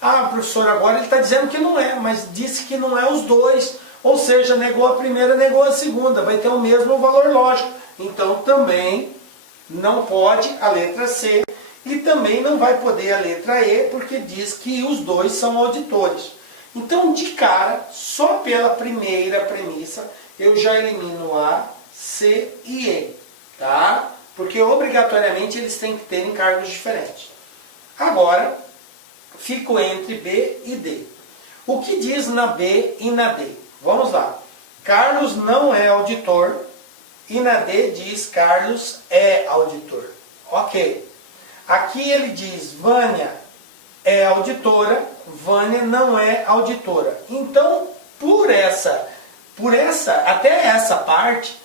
Ah, professor, agora ele está dizendo que não é, mas disse que não é os 2. Ou seja, negou a primeira, negou a segunda. Vai ter o mesmo valor lógico. Então, também não pode a letra C e também não vai poder a letra E, porque diz que os 2 são auditores. Então, de cara, só pela primeira premissa, eu já elimino A, C e E, tá? Porque obrigatoriamente eles têm que ter cargos diferentes. Agora, fico entre B e D. O que diz na B e na D? Vamos lá. Carlos não é auditor. E na D diz Carlos é auditor. Ok. Aqui ele diz Vânia é auditora, Vânia não é auditora. Então, até essa parte,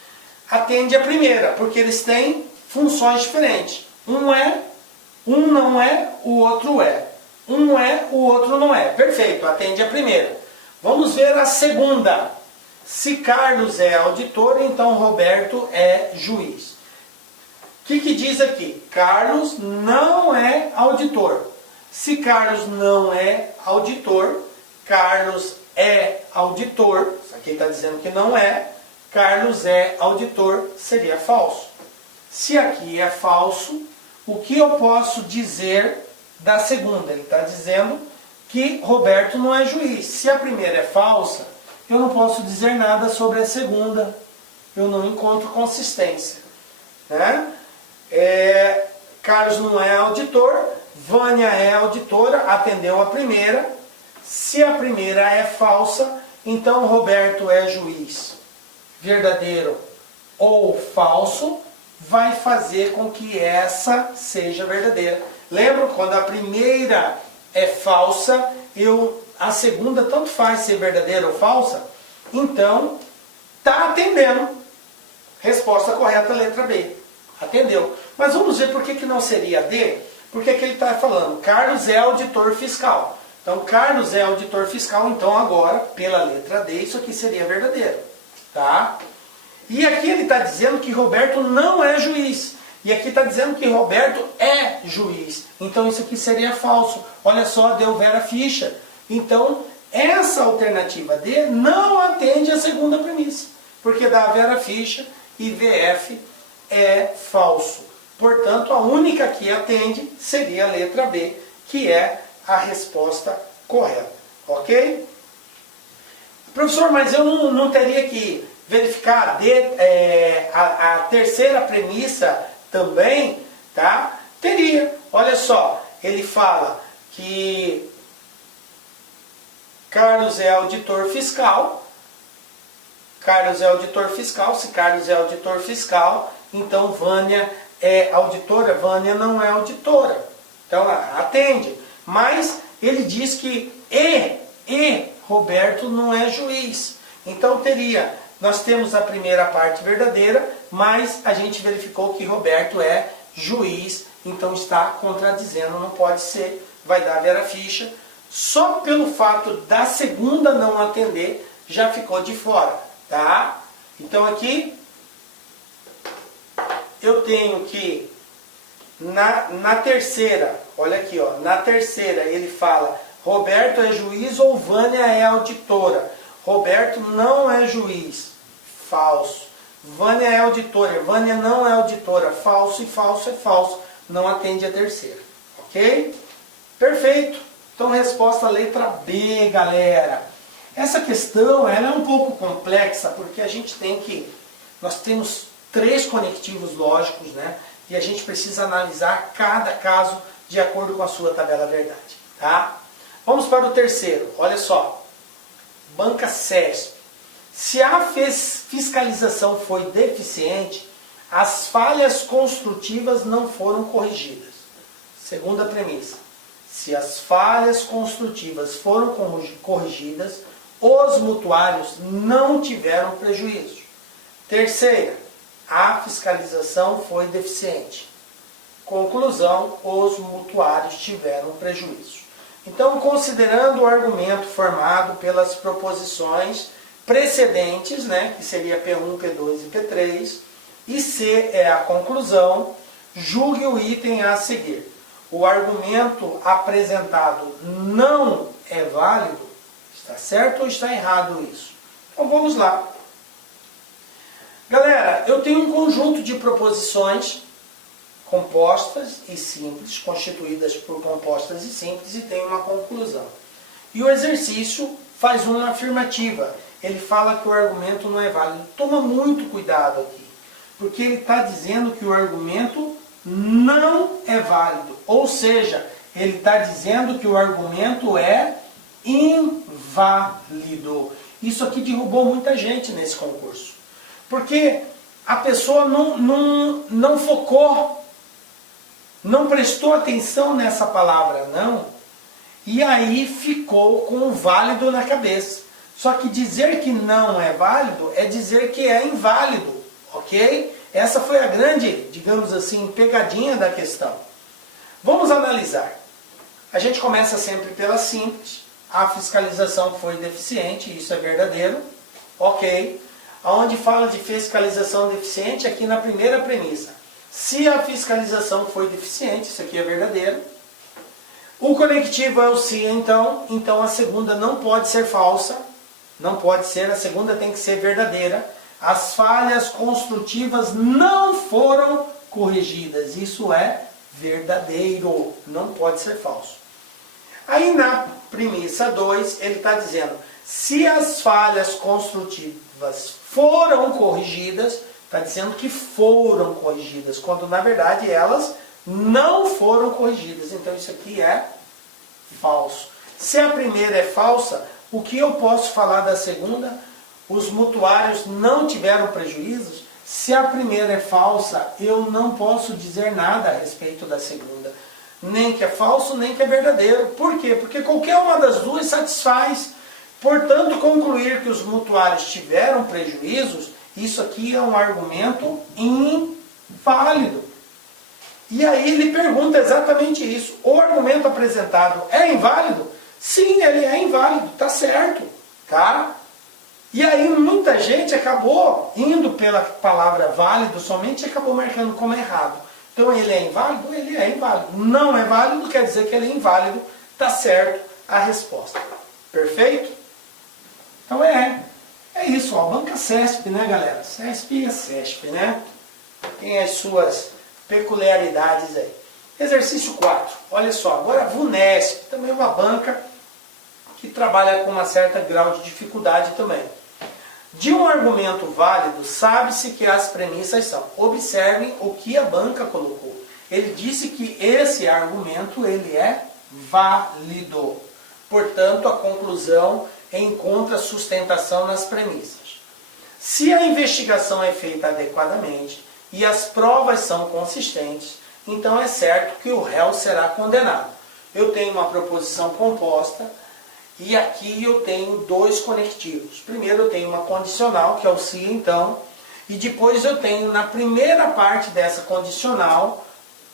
atende a primeira, porque eles têm funções diferentes. Um não é, o outro é. Um é, o outro não é. Perfeito, atende a primeira. Vamos ver a segunda. Se Carlos é auditor, então Roberto é juiz. O que diz aqui? Carlos não é auditor. Se Carlos não é auditor, Carlos é auditor. Isso aqui está dizendo que não é. Carlos é auditor, seria falso. Se aqui é falso, o que eu posso dizer da segunda? Ele está dizendo que Roberto não é juiz. Se a primeira é falsa, eu não posso dizer nada sobre a segunda. Eu não encontro consistência. Né? Carlos não é auditor, Vânia é auditora, atendeu a primeira. Se a primeira é falsa, então Roberto é juiz. Verdadeiro ou falso, vai fazer com que essa seja verdadeira. Lembra quando a primeira é falsa, a segunda tanto faz ser verdadeira ou falsa? Então, está atendendo. Resposta correta, letra B. Atendeu. Mas vamos ver por que não seria D? Porque aqui ele está falando, Carlos é auditor fiscal. Então, Carlos é auditor fiscal, então agora, pela letra D, isso aqui seria verdadeiro. Tá? E aqui ele está dizendo que Roberto não é juiz. E aqui está dizendo que Roberto é juiz. Então isso aqui seria falso. Olha só, deu Vera ficha. Então, essa alternativa D não atende a segunda premissa. Porque dá Vera ficha e VF é falso. Portanto, a única que atende seria a letra B, que é a resposta correta. Ok? Professor, mas eu não teria que verificar a terceira premissa também? Tá? Teria. Olha só, ele fala que Carlos é auditor fiscal. Carlos é auditor fiscal. Se Carlos é auditor fiscal, então Vânia é auditora. Vânia não é auditora. Então atende. Mas ele diz que Roberto não é juiz. Então nós temos a primeira parte verdadeira, mas a gente verificou que Roberto é juiz, então está contradizendo, não pode ser, vai dar Vera ficha. Só pelo fato da segunda não atender, já ficou de fora, tá? Então aqui, eu tenho que, na terceira, olha aqui, ó, na terceira ele fala, Roberto é juiz ou Vânia é auditora. Roberto não é juiz, falso. Vânia é auditora, Vânia não é auditora, falso e falso é falso. Não atende a terceira, ok? Perfeito. Então, resposta letra B, galera. Essa questão ela é um pouco complexa, porque nós temos 3 conectivos lógicos, né? E a gente precisa analisar cada caso de acordo com a sua tabela verdade, tá? Vamos para o terceiro, olha só. Banca CESP. Se a fiscalização foi deficiente, as falhas construtivas não foram corrigidas. Segunda premissa. Se as falhas construtivas foram corrigidas, os mutuários não tiveram prejuízo. Terceira, a fiscalização foi deficiente. Conclusão, os mutuários tiveram prejuízo. Então, considerando o argumento formado pelas proposições precedentes, né, que seria P1, P2 e P3, e C é a conclusão, julgue o item a seguir. O argumento apresentado não é válido? Está certo ou está errado isso? Então vamos lá. Galera, eu tenho um conjunto de proposições compostas e simples, constituídas por compostas e simples, e tem uma conclusão. E o exercício faz uma afirmativa. Ele fala que o argumento não é válido. Toma muito cuidado aqui, porque ele está dizendo que o argumento não é válido. Ou seja, ele está dizendo que o argumento é inválido. Isso aqui derrubou muita gente nesse concurso. Porque a pessoa não focou, não prestou atenção nessa palavra não, e aí ficou com o válido na cabeça. Só que dizer que não é válido é dizer que é inválido, ok? Essa foi a grande, digamos assim, pegadinha da questão. Vamos analisar. A gente começa sempre pela simples. A fiscalização foi deficiente, isso é verdadeiro. Ok. Onde fala de fiscalização deficiente, aqui na primeira premissa. Se a fiscalização foi deficiente, isso aqui é verdadeiro. O conectivo é o se, então a segunda não pode ser falsa. Não pode ser, a segunda tem que ser verdadeira. As falhas construtivas não foram corrigidas. Isso é verdadeiro, não pode ser falso. Aí na premissa 2, ele está dizendo, se as falhas construtivas foram corrigidas, está dizendo que foram corrigidas, quando na verdade elas não foram corrigidas. Então isso aqui é falso. Se a primeira é falsa, o que eu posso falar da segunda? Os mutuários não tiveram prejuízos. Se a primeira é falsa, eu não posso dizer nada a respeito da segunda. Nem que é falso, nem que é verdadeiro. Por quê? Porque qualquer uma das duas satisfaz. Portanto, concluir que os mutuários tiveram prejuízos, isso aqui é um argumento inválido. E aí ele pergunta exatamente isso. O argumento apresentado é inválido? Sim, ele é inválido, tá certo, tá? E aí muita gente acabou indo pela palavra válido somente e acabou marcando como errado. Então ele é inválido? Ele é inválido. Não é válido quer dizer que ele é inválido. Tá certo a resposta. Perfeito? Então é isso, ó, banca CESP, né, galera? CESP é CESP, né? Tem as suas peculiaridades aí. Exercício 4. Olha só, agora a VUNESP, também uma banca que trabalha com uma certa grau de dificuldade também. De um argumento válido, sabe-se que as premissas são. Observem o que a banca colocou. Ele disse que esse argumento ele é válido. Portanto, a conclusão encontra sustentação nas premissas. Se a investigação é feita adequadamente e as provas são consistentes, então é certo que o réu será condenado. Eu tenho uma proposição composta e aqui eu tenho dois conectivos. Primeiro eu tenho uma condicional, que é o se então, e depois eu tenho na primeira parte dessa condicional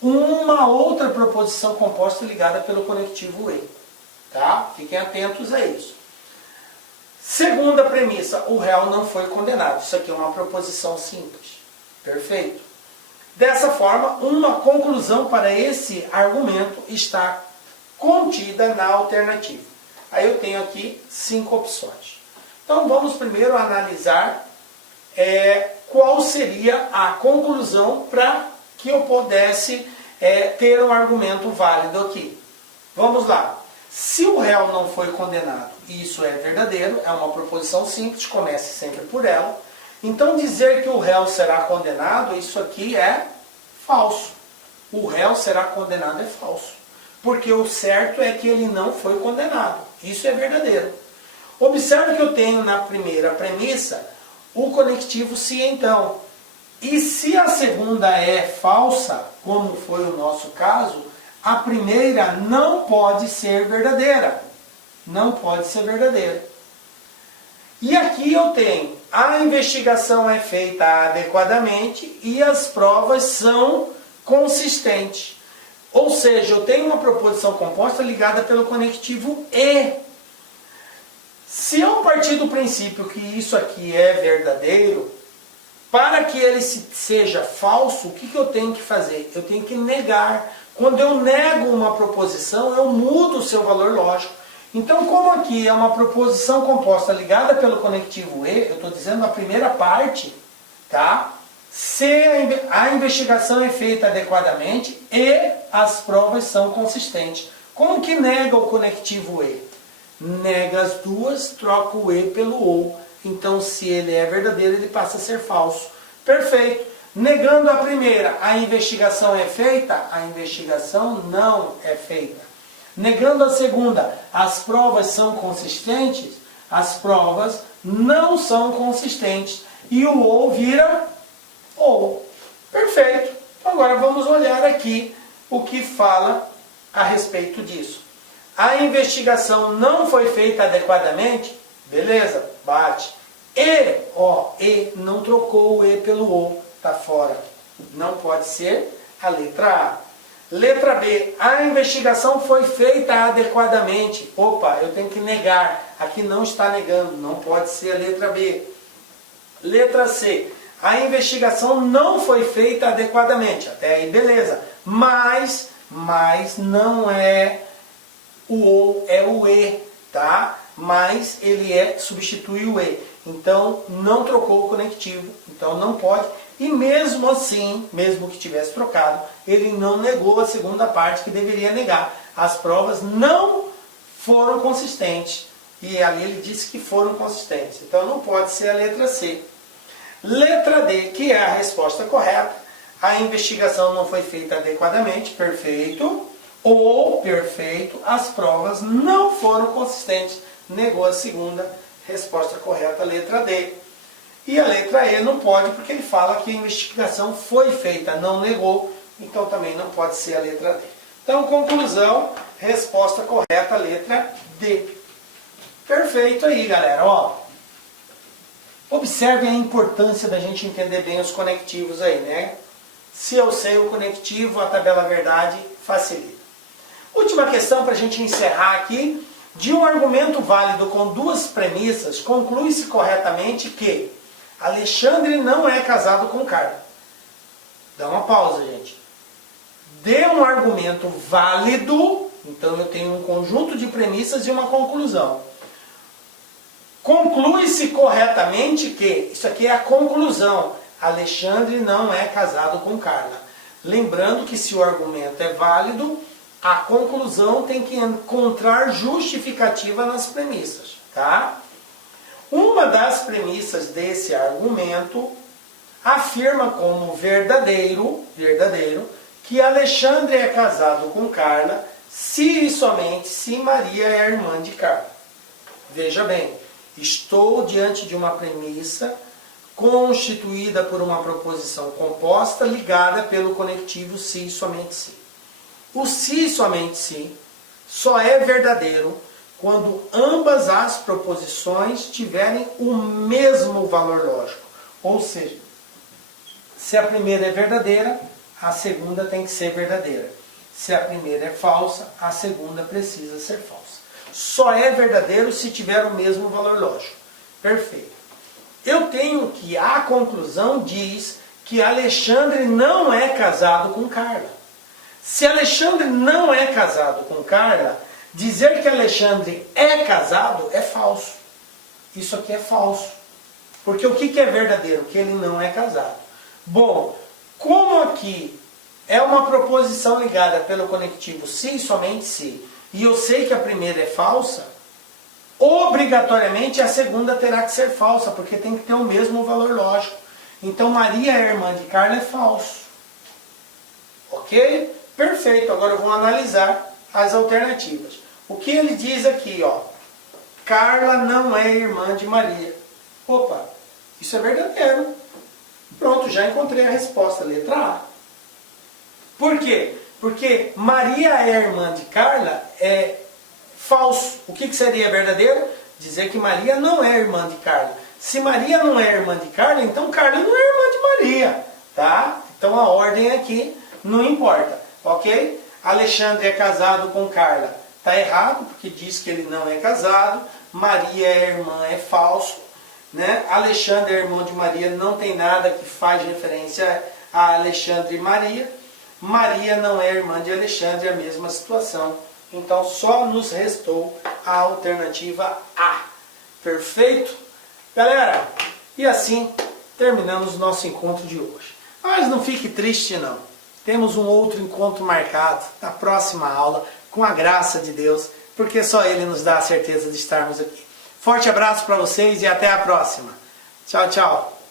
uma outra proposição composta ligada pelo conectivo e. Tá? Fiquem atentos a isso. Segunda premissa, o réu não foi condenado. Isso aqui é uma proposição simples. Perfeito? Dessa forma, uma conclusão para esse argumento está contida na alternativa. Aí eu tenho aqui 5 opções. Então vamos primeiro analisar qual seria a conclusão para que eu pudesse ter um argumento válido aqui. Vamos lá. Se o réu não foi condenado, isso é verdadeiro, é uma proposição simples, comece sempre por ela. Então dizer que o réu será condenado, isso aqui é falso. O réu será condenado é falso. Porque o certo é que ele não foi condenado. Isso é verdadeiro. Observe que eu tenho na primeira premissa o conectivo se então. E se a segunda é falsa, como foi o nosso caso, a primeira não pode ser verdadeira. Não pode ser verdadeira. E aqui eu tenho, a investigação é feita adequadamente e as provas são consistentes. Ou seja, eu tenho uma proposição composta ligada pelo conectivo e. Se eu partir do princípio que isso aqui é verdadeiro, para que ele seja falso, o que eu tenho que fazer? Eu tenho que negar. Quando eu nego uma proposição, eu mudo o seu valor lógico. Então, como aqui é uma proposição composta ligada pelo conectivo e, eu estou dizendo a primeira parte, tá? Se a investigação é feita adequadamente e as provas são consistentes. Como que nega o conectivo e? Nega as duas, troca o e pelo ou. Então, se ele é verdadeiro, ele passa a ser falso. Perfeito. Negando a primeira, a investigação é feita? A investigação não é feita. Negando a segunda, as provas são consistentes? As provas não são consistentes. E o ou vira ou. Perfeito. Agora vamos olhar aqui o que fala a respeito disso. A investigação não foi feita adequadamente? Beleza, bate. E não trocou o e pelo ou. está fora. Não pode ser a letra A. Letra B, a investigação foi feita adequadamente. Opa, eu tenho que negar. Aqui não está negando, não pode ser a letra B. Letra C, a investigação não foi feita adequadamente. Até aí, beleza. Mas não é o ou, é o e, tá? Mas ele substitui o e. Então, não trocou o conectivo. Então, não pode. E mesmo assim, mesmo que tivesse trocado, ele não negou a segunda parte que deveria negar. As provas não foram consistentes. E ali ele disse que foram consistentes. Então, não pode ser a letra C. Letra D, que é a resposta correta. A investigação não foi feita adequadamente, perfeito. Ou, perfeito, as provas não foram consistentes. Negou a segunda, resposta correta, letra D. E a letra E não pode, porque ele fala que a investigação foi feita, não negou. Então também não pode ser a letra D. Então, conclusão, resposta correta, letra D. Perfeito aí, galera. Ó, observem a importância da gente entender bem os conectivos aí, né? Se eu sei o conectivo, a tabela verdade facilita. Última questão para a gente encerrar aqui. De um argumento válido com duas premissas, conclui-se corretamente que Alexandre não é casado com Carla. Dá uma pausa, gente. De um argumento válido, então eu tenho um conjunto de premissas e uma conclusão. Conclui-se corretamente que, isso aqui é a conclusão, Alexandre não é casado com Carla. Lembrando que se o argumento é válido, a conclusão tem que encontrar justificativa nas premissas, tá? Uma das premissas desse argumento afirma como verdadeiro que Alexandre é casado com Carla se e somente se Maria é a irmã de Carla. Veja bem, estou diante de uma premissa constituída por uma proposição composta ligada pelo conectivo se e somente se. O se e somente se só é verdadeiro quando ambas as proposições tiverem o mesmo valor lógico. Ou seja, se a primeira é verdadeira, a segunda tem que ser verdadeira. Se a primeira é falsa, a segunda precisa ser falsa. Só é verdadeiro se tiver o mesmo valor lógico. Perfeito. Eu tenho que a conclusão diz que Alexandre não é casado com Carla. Se Alexandre não é casado com Carla, dizer que Alexandre é casado é falso. Isso aqui é falso. Porque o que é verdadeiro? Que ele não é casado. Bom, como aqui é uma proposição ligada pelo conectivo se e somente se, e eu sei que a primeira é falsa, obrigatoriamente a segunda terá que ser falsa, porque tem que ter o mesmo valor lógico. Então Maria, a irmã de Carla, é falso. Ok? Perfeito, agora eu vou analisar as alternativas. O que ele diz aqui, ó? Carla não é irmã de Maria. Opa, isso é verdadeiro. Pronto, já encontrei a resposta, letra A. Por quê? Porque Maria é irmã de Carla é falso. O que seria verdadeiro? Dizer que Maria não é irmã de Carla. Se Maria não é irmã de Carla, então Carla não é irmã de Maria. Tá? Então a ordem aqui não importa. Ok? Alexandre é casado com Carla. Está errado, porque diz que ele não é casado. Maria é irmã, é falso. Né? Alexandre é irmão de Maria, não tem nada que faz referência a Alexandre e Maria. Maria não é irmã de Alexandre, a mesma situação. Então só nos restou a alternativa A. Perfeito? Galera, e assim terminamos o nosso encontro de hoje. Mas não fique triste não. Temos um outro encontro marcado na próxima aula, com a graça de Deus, porque só Ele nos dá a certeza de estarmos aqui. Forte abraço para vocês e até a próxima. Tchau, tchau.